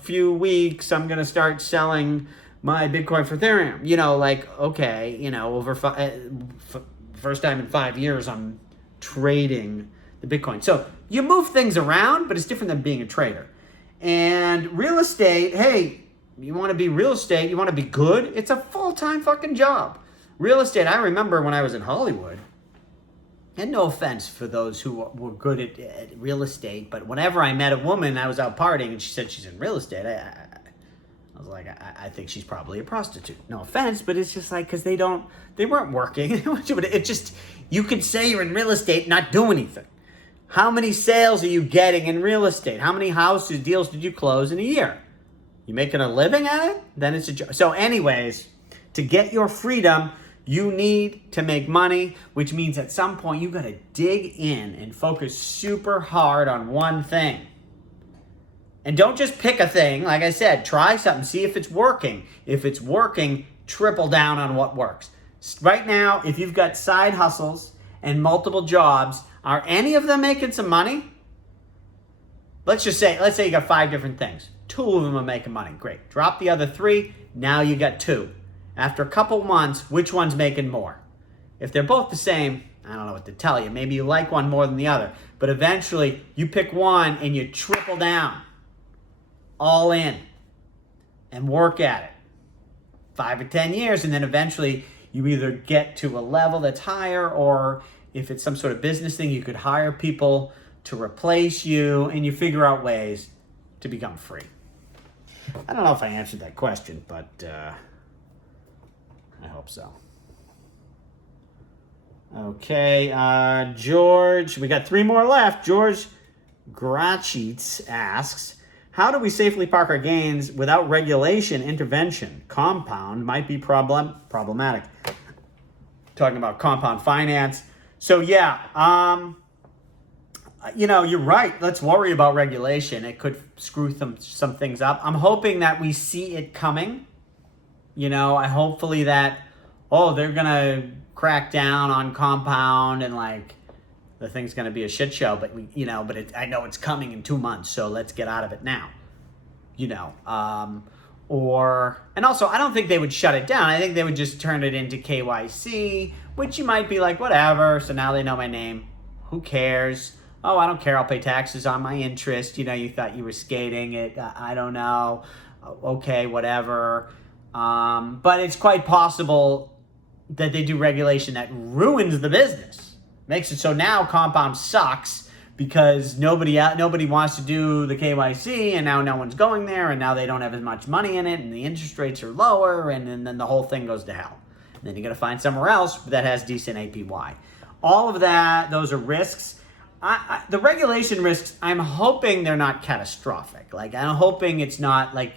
few weeks, I'm going to start selling my Bitcoin for Ethereum. First time in 5 years, I'm trading the Bitcoin. So you move things around, but it's different than being a trader. And real estate, hey, you want to be real estate, you want to be good, it's a full-time fucking job. Real estate, I remember when I was in Hollywood, and no offense for those who were good at real estate, but whenever I met a woman, I was out partying, and she said she's in real estate, I was like, I think she's probably a prostitute. No offense, but it's just like, because they weren't working. It just, you could say you're in real estate, not do anything. How many sales are you getting in real estate? How many houses, deals did you close in a year? You making a living at it? Then it's a job. So anyways, to get your freedom, you need to make money, which means at some point you got to dig in and focus super hard on one thing. And don't just pick a thing. Like I said, try something, see if it's working. If it's working, triple down on what works. Right now, if you've got side hustles and multiple jobs, are any of them making some money? Let's say you got 5 different things. 2 of them are making money. Great. Drop the other 3. Now you got 2. After a couple months, which one's making more? If they're both the same, I don't know what to tell you. Maybe you like one more than the other. But eventually, you pick one and you triple down. All in. And work at it. 5 or 10 years, and then eventually you either get to a level that's higher, or if it's some sort of business thing, you could hire people to replace you, and you figure out ways to become free. I don't know if I answered that question, but I hope so. Okay, George, we got 3 more left. George Grachitz asks, how do we safely park our gains without regulation intervention? Compound might be problematic. Talking about compound finance. So yeah, you're right. Let's worry about regulation. It could screw some things up. I'm hoping that we see it coming. Hopefully that, they're going to crack down on compound and like the thing's going to be a shit show. But, I know it's coming in 2 months. So let's get out of it now. And also I don't think they would shut it down. I think they would just turn it into KYC, which you might be like, whatever. So now they know my name. Who cares? Oh, I don't care. I'll pay taxes on my interest. You thought you were skating it. I don't know. Okay, whatever. But it's quite possible that they do regulation that ruins the business. Makes it so now compound sucks because nobody wants to do the KYC, and now no one's going there, and now they don't have as much money in it, and the interest rates are lower, and then the whole thing goes to hell. And then you got to find somewhere else that has decent APY. All of that, those are risks. The regulation risks, I'm hoping they're not catastrophic. Like, I'm hoping it's not like,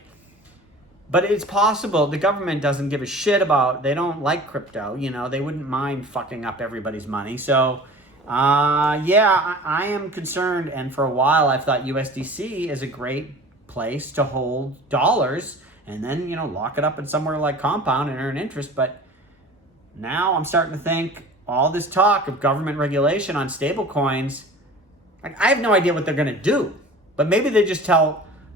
but it's possible. The government doesn't give a shit about, they don't like crypto. They wouldn't mind fucking up everybody's money. So, I am concerned. And for a while, I've thought USDC is a great place to hold dollars and then, lock it up in somewhere like Compound and earn interest. But now I'm starting to think all this talk of government regulation on stable coins, like, I have no idea what they're going to do. But maybe they just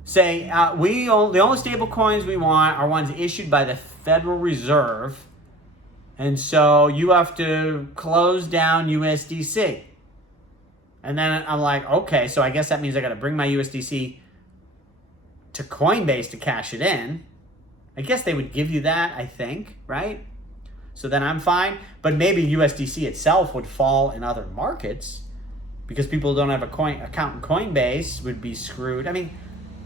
say, the only stable coins we want are ones issued by the Federal Reserve. And so you have to close down USDC. And then I'm like, okay, so I guess that means I got to bring my USDC to Coinbase to cash it in. I guess they would give you that, I think, right? So then I'm fine. But maybe USDC itself would fall in other markets because people who don't have a account in Coinbase would be screwed. I mean,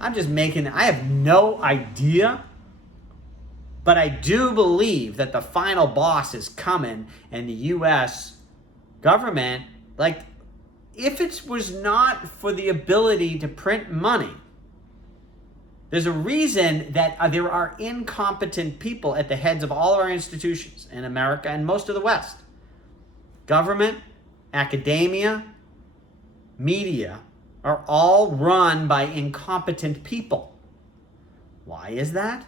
I have no idea. But I do believe that the final boss is coming, and the U.S. government, like, if it was not for the ability to print money, there's a reason that there are incompetent people at the heads of all of our institutions in America and most of the West. Government, academia, media are all run by incompetent people. Why is that?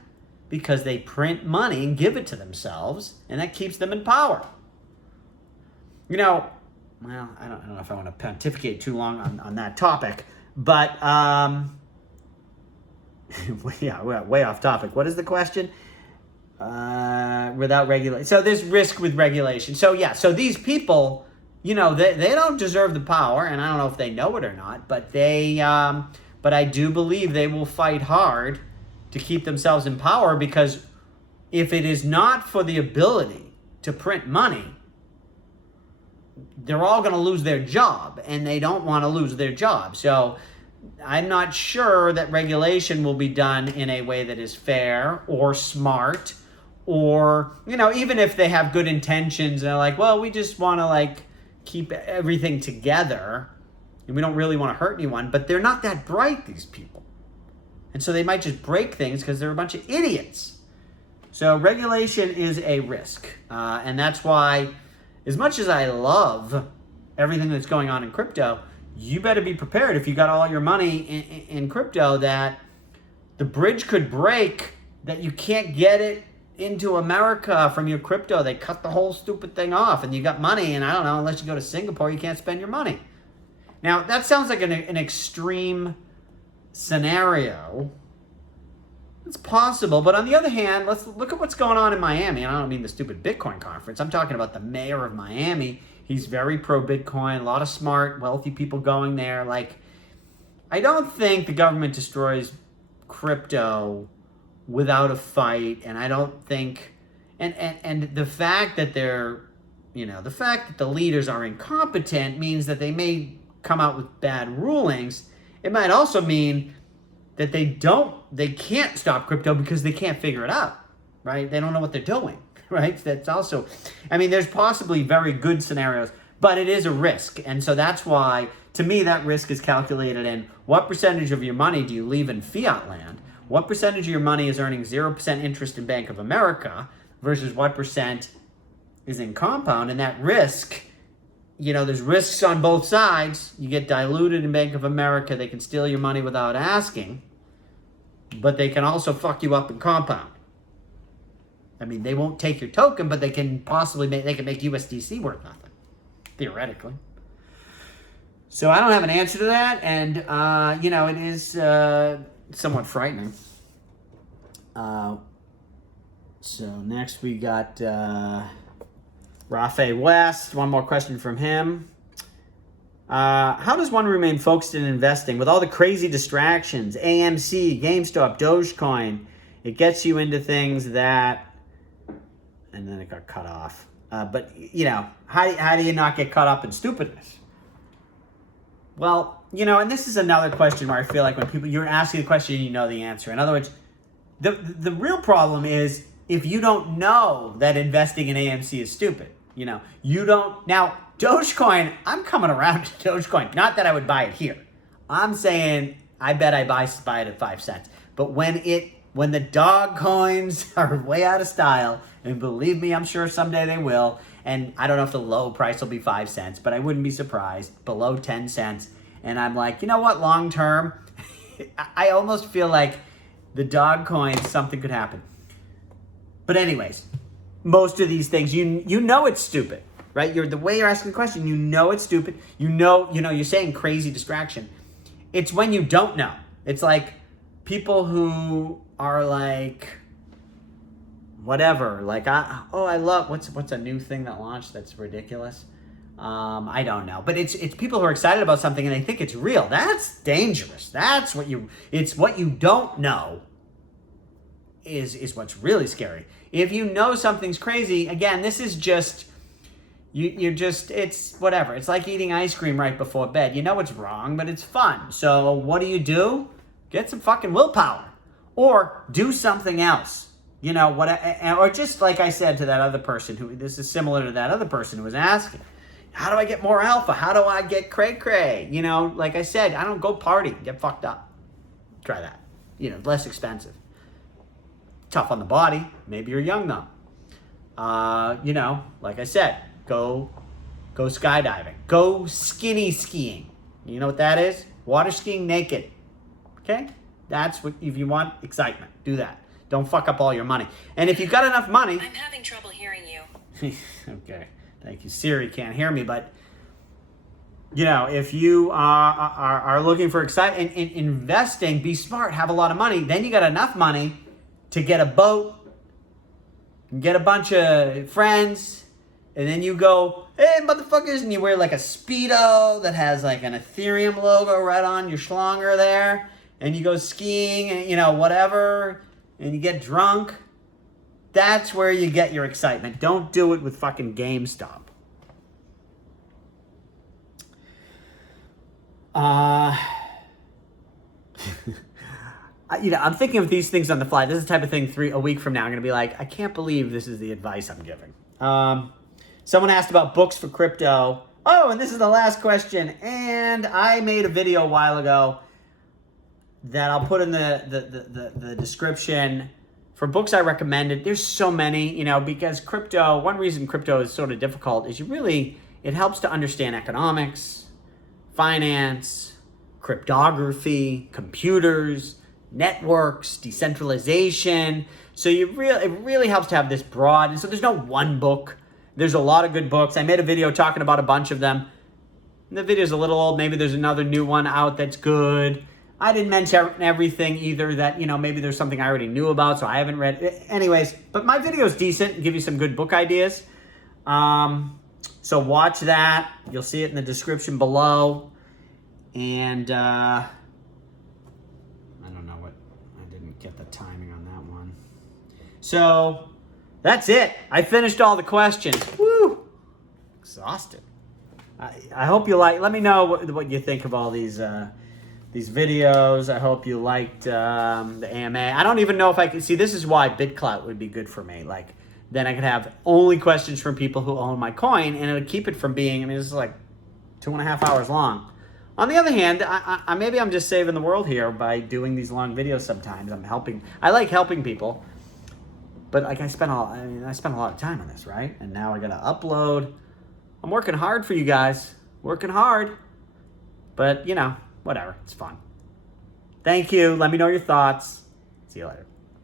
Because they print money and give it to themselves, and that keeps them in power. I don't know if I want to pontificate too long on that topic, but we're way off topic. What is the question? Without regulation. So there's risk with regulation. So these people, they don't deserve the power, and I don't know if they know it or not, but but I do believe they will fight hard to keep themselves in power, because if it is not for the ability to print money, they're all going to lose their job, and they don't want to lose their job. So I'm not sure that regulation will be done in a way that is fair or smart, or, you know, even if they have good intentions and they're like, well, we just want to like keep everything together and we don't really want to hurt anyone, but they're not that bright, these people. And so they might just break things because they're a bunch of idiots. So regulation is a risk. And that's why, as much as I love everything that's going on in crypto, you better be prepared if you got all your money in crypto that the bridge could break, that you can't get it into America from your crypto. They cut the whole stupid thing off and you got money, and I don't know, unless you go to Singapore, you can't spend your money. Now, that sounds like an extreme scenario. It's possible, but on the other hand, let's look at what's going on in Miami. And I don't mean the stupid Bitcoin conference. I'm talking about the mayor of Miami. He's very pro-Bitcoin, a lot of smart, wealthy people going there. Like, I don't think the government destroys crypto without a fight, and I don't think, and the fact that they're, you know, the fact that the leaders are incompetent means that they may come out with bad rulings. It might also mean that they can't stop crypto because they can't figure it out, right? They don't know what they're doing, right? That's also, I mean, there's possibly very good scenarios, but it is a risk. And so that's why, to me, that risk is calculated in what percentage of your money do you leave in fiat land? What percentage of your money is earning 0% interest in Bank of America versus what percent is in compound? And that risk, you know, there's risks on both sides. You get diluted in Bank of America. They can steal your money without asking, but they can also fuck you up in compound. I mean, they won't take your token, but they can possibly make USDC worth nothing, theoretically. So I don't have an answer to that, and you know, it is somewhat frightening. So next we got Rafe West. One more question from him. How does one remain focused in investing with all the crazy distractions? AMC, GameStop, Dogecoin. It gets you into things that, and then it got cut off. But you know, how do you not get caught up in stupidness? Well, you know, and this is another question where I feel like when people, you're asking the question, you know the answer. In other words, the real problem is if you don't know that investing in AMC is stupid. You know, you don't. Now, Dogecoin, I'm coming around to Dogecoin. Not that I would buy it here. I'm saying I bet I buy it at 5 cents. But when the dog coins are way out of style, and believe me, I'm sure someday they will, and I don't know if the low price will be 5 cents, but I wouldn't be surprised, below 10 cents. And I'm like, you know what, long term, I almost feel like the dog coins, something could happen. But anyways, most of these things, you know it's stupid, right? The way you're asking the question, you know it's stupid. You know, you're saying crazy distraction. It's when you don't know. It's like people who are like, whatever, like, I love, what's a new thing that launched that's ridiculous? I don't know, but it's people who are excited about something and they think it's real. That's dangerous. It's what you don't know is what's really scary. If you know something's crazy, again, this is just, it's whatever. It's like eating ice cream right before bed. You know it's wrong, but it's fun. So what do? Get some fucking willpower or do something else. You know, or just like I said to that other person this is similar to that other person who was asking, how do I get more alpha? How do I get cray-cray? You know, like I said, I don't go party, get fucked up. Try that. You know, less expensive. Tough on the body. Maybe you're young though. You know, like I said, go skydiving. Go skinny skiing. You know what that is? Water skiing naked. Okay? That's what, if you want excitement, do that. Don't fuck up all your money. And if you've got enough money... I'm having trouble hearing you. Okay. Thank you. Siri can't hear me, but... You know, if you are looking for excitement in investing, be smart, have a lot of money. Then you got enough money to get a boat, get a bunch of friends, and then you go, hey, motherfuckers, and you wear like a Speedo that has like an Ethereum logo right on your schlonger there, and you go skiing and, you know, whatever... and you get drunk. That's where you get your excitement. Don't do it with fucking GameStop. I'm thinking of these things on the fly. This is the type of thing a week from now, I'm going to be like, I can't believe this is the advice I'm giving. Someone asked about books for crypto. Oh, and this is the last question. And I made a video a while ago that I'll put in the description for books I recommended. There's so many, because one reason crypto is sort of difficult is it helps to understand economics, finance, cryptography, computers, networks, decentralization. So it really helps to have this broad. And so there's no one book. There's a lot of good books. I made a video talking about a bunch of them. The video's a little old. Maybe there's another new one out that's good. I didn't mention everything either that, maybe there's something I already knew about, so I haven't read it. Anyways, but my video's decent and give you some good book ideas. So watch that. You'll see it in the description below. And I don't know I didn't get the timing on that one. So that's it. I finished all the questions. Woo! Exhausted. I hope you let me know what you think of all these videos. I hope you liked the AMA. I don't even know if I can see. This is why BitClout would be good for me. Then I could have only questions from people who own my coin, and it would keep it from being, this is 2.5 hours long. On the other hand, maybe I'm just saving the world here by doing these long videos sometimes. I like helping people. But I spent a lot of time on this, right? And now I gotta upload. I'm working hard for you guys. Working hard. But, whatever. It's fun. Thank you. Let me know your thoughts. See you later.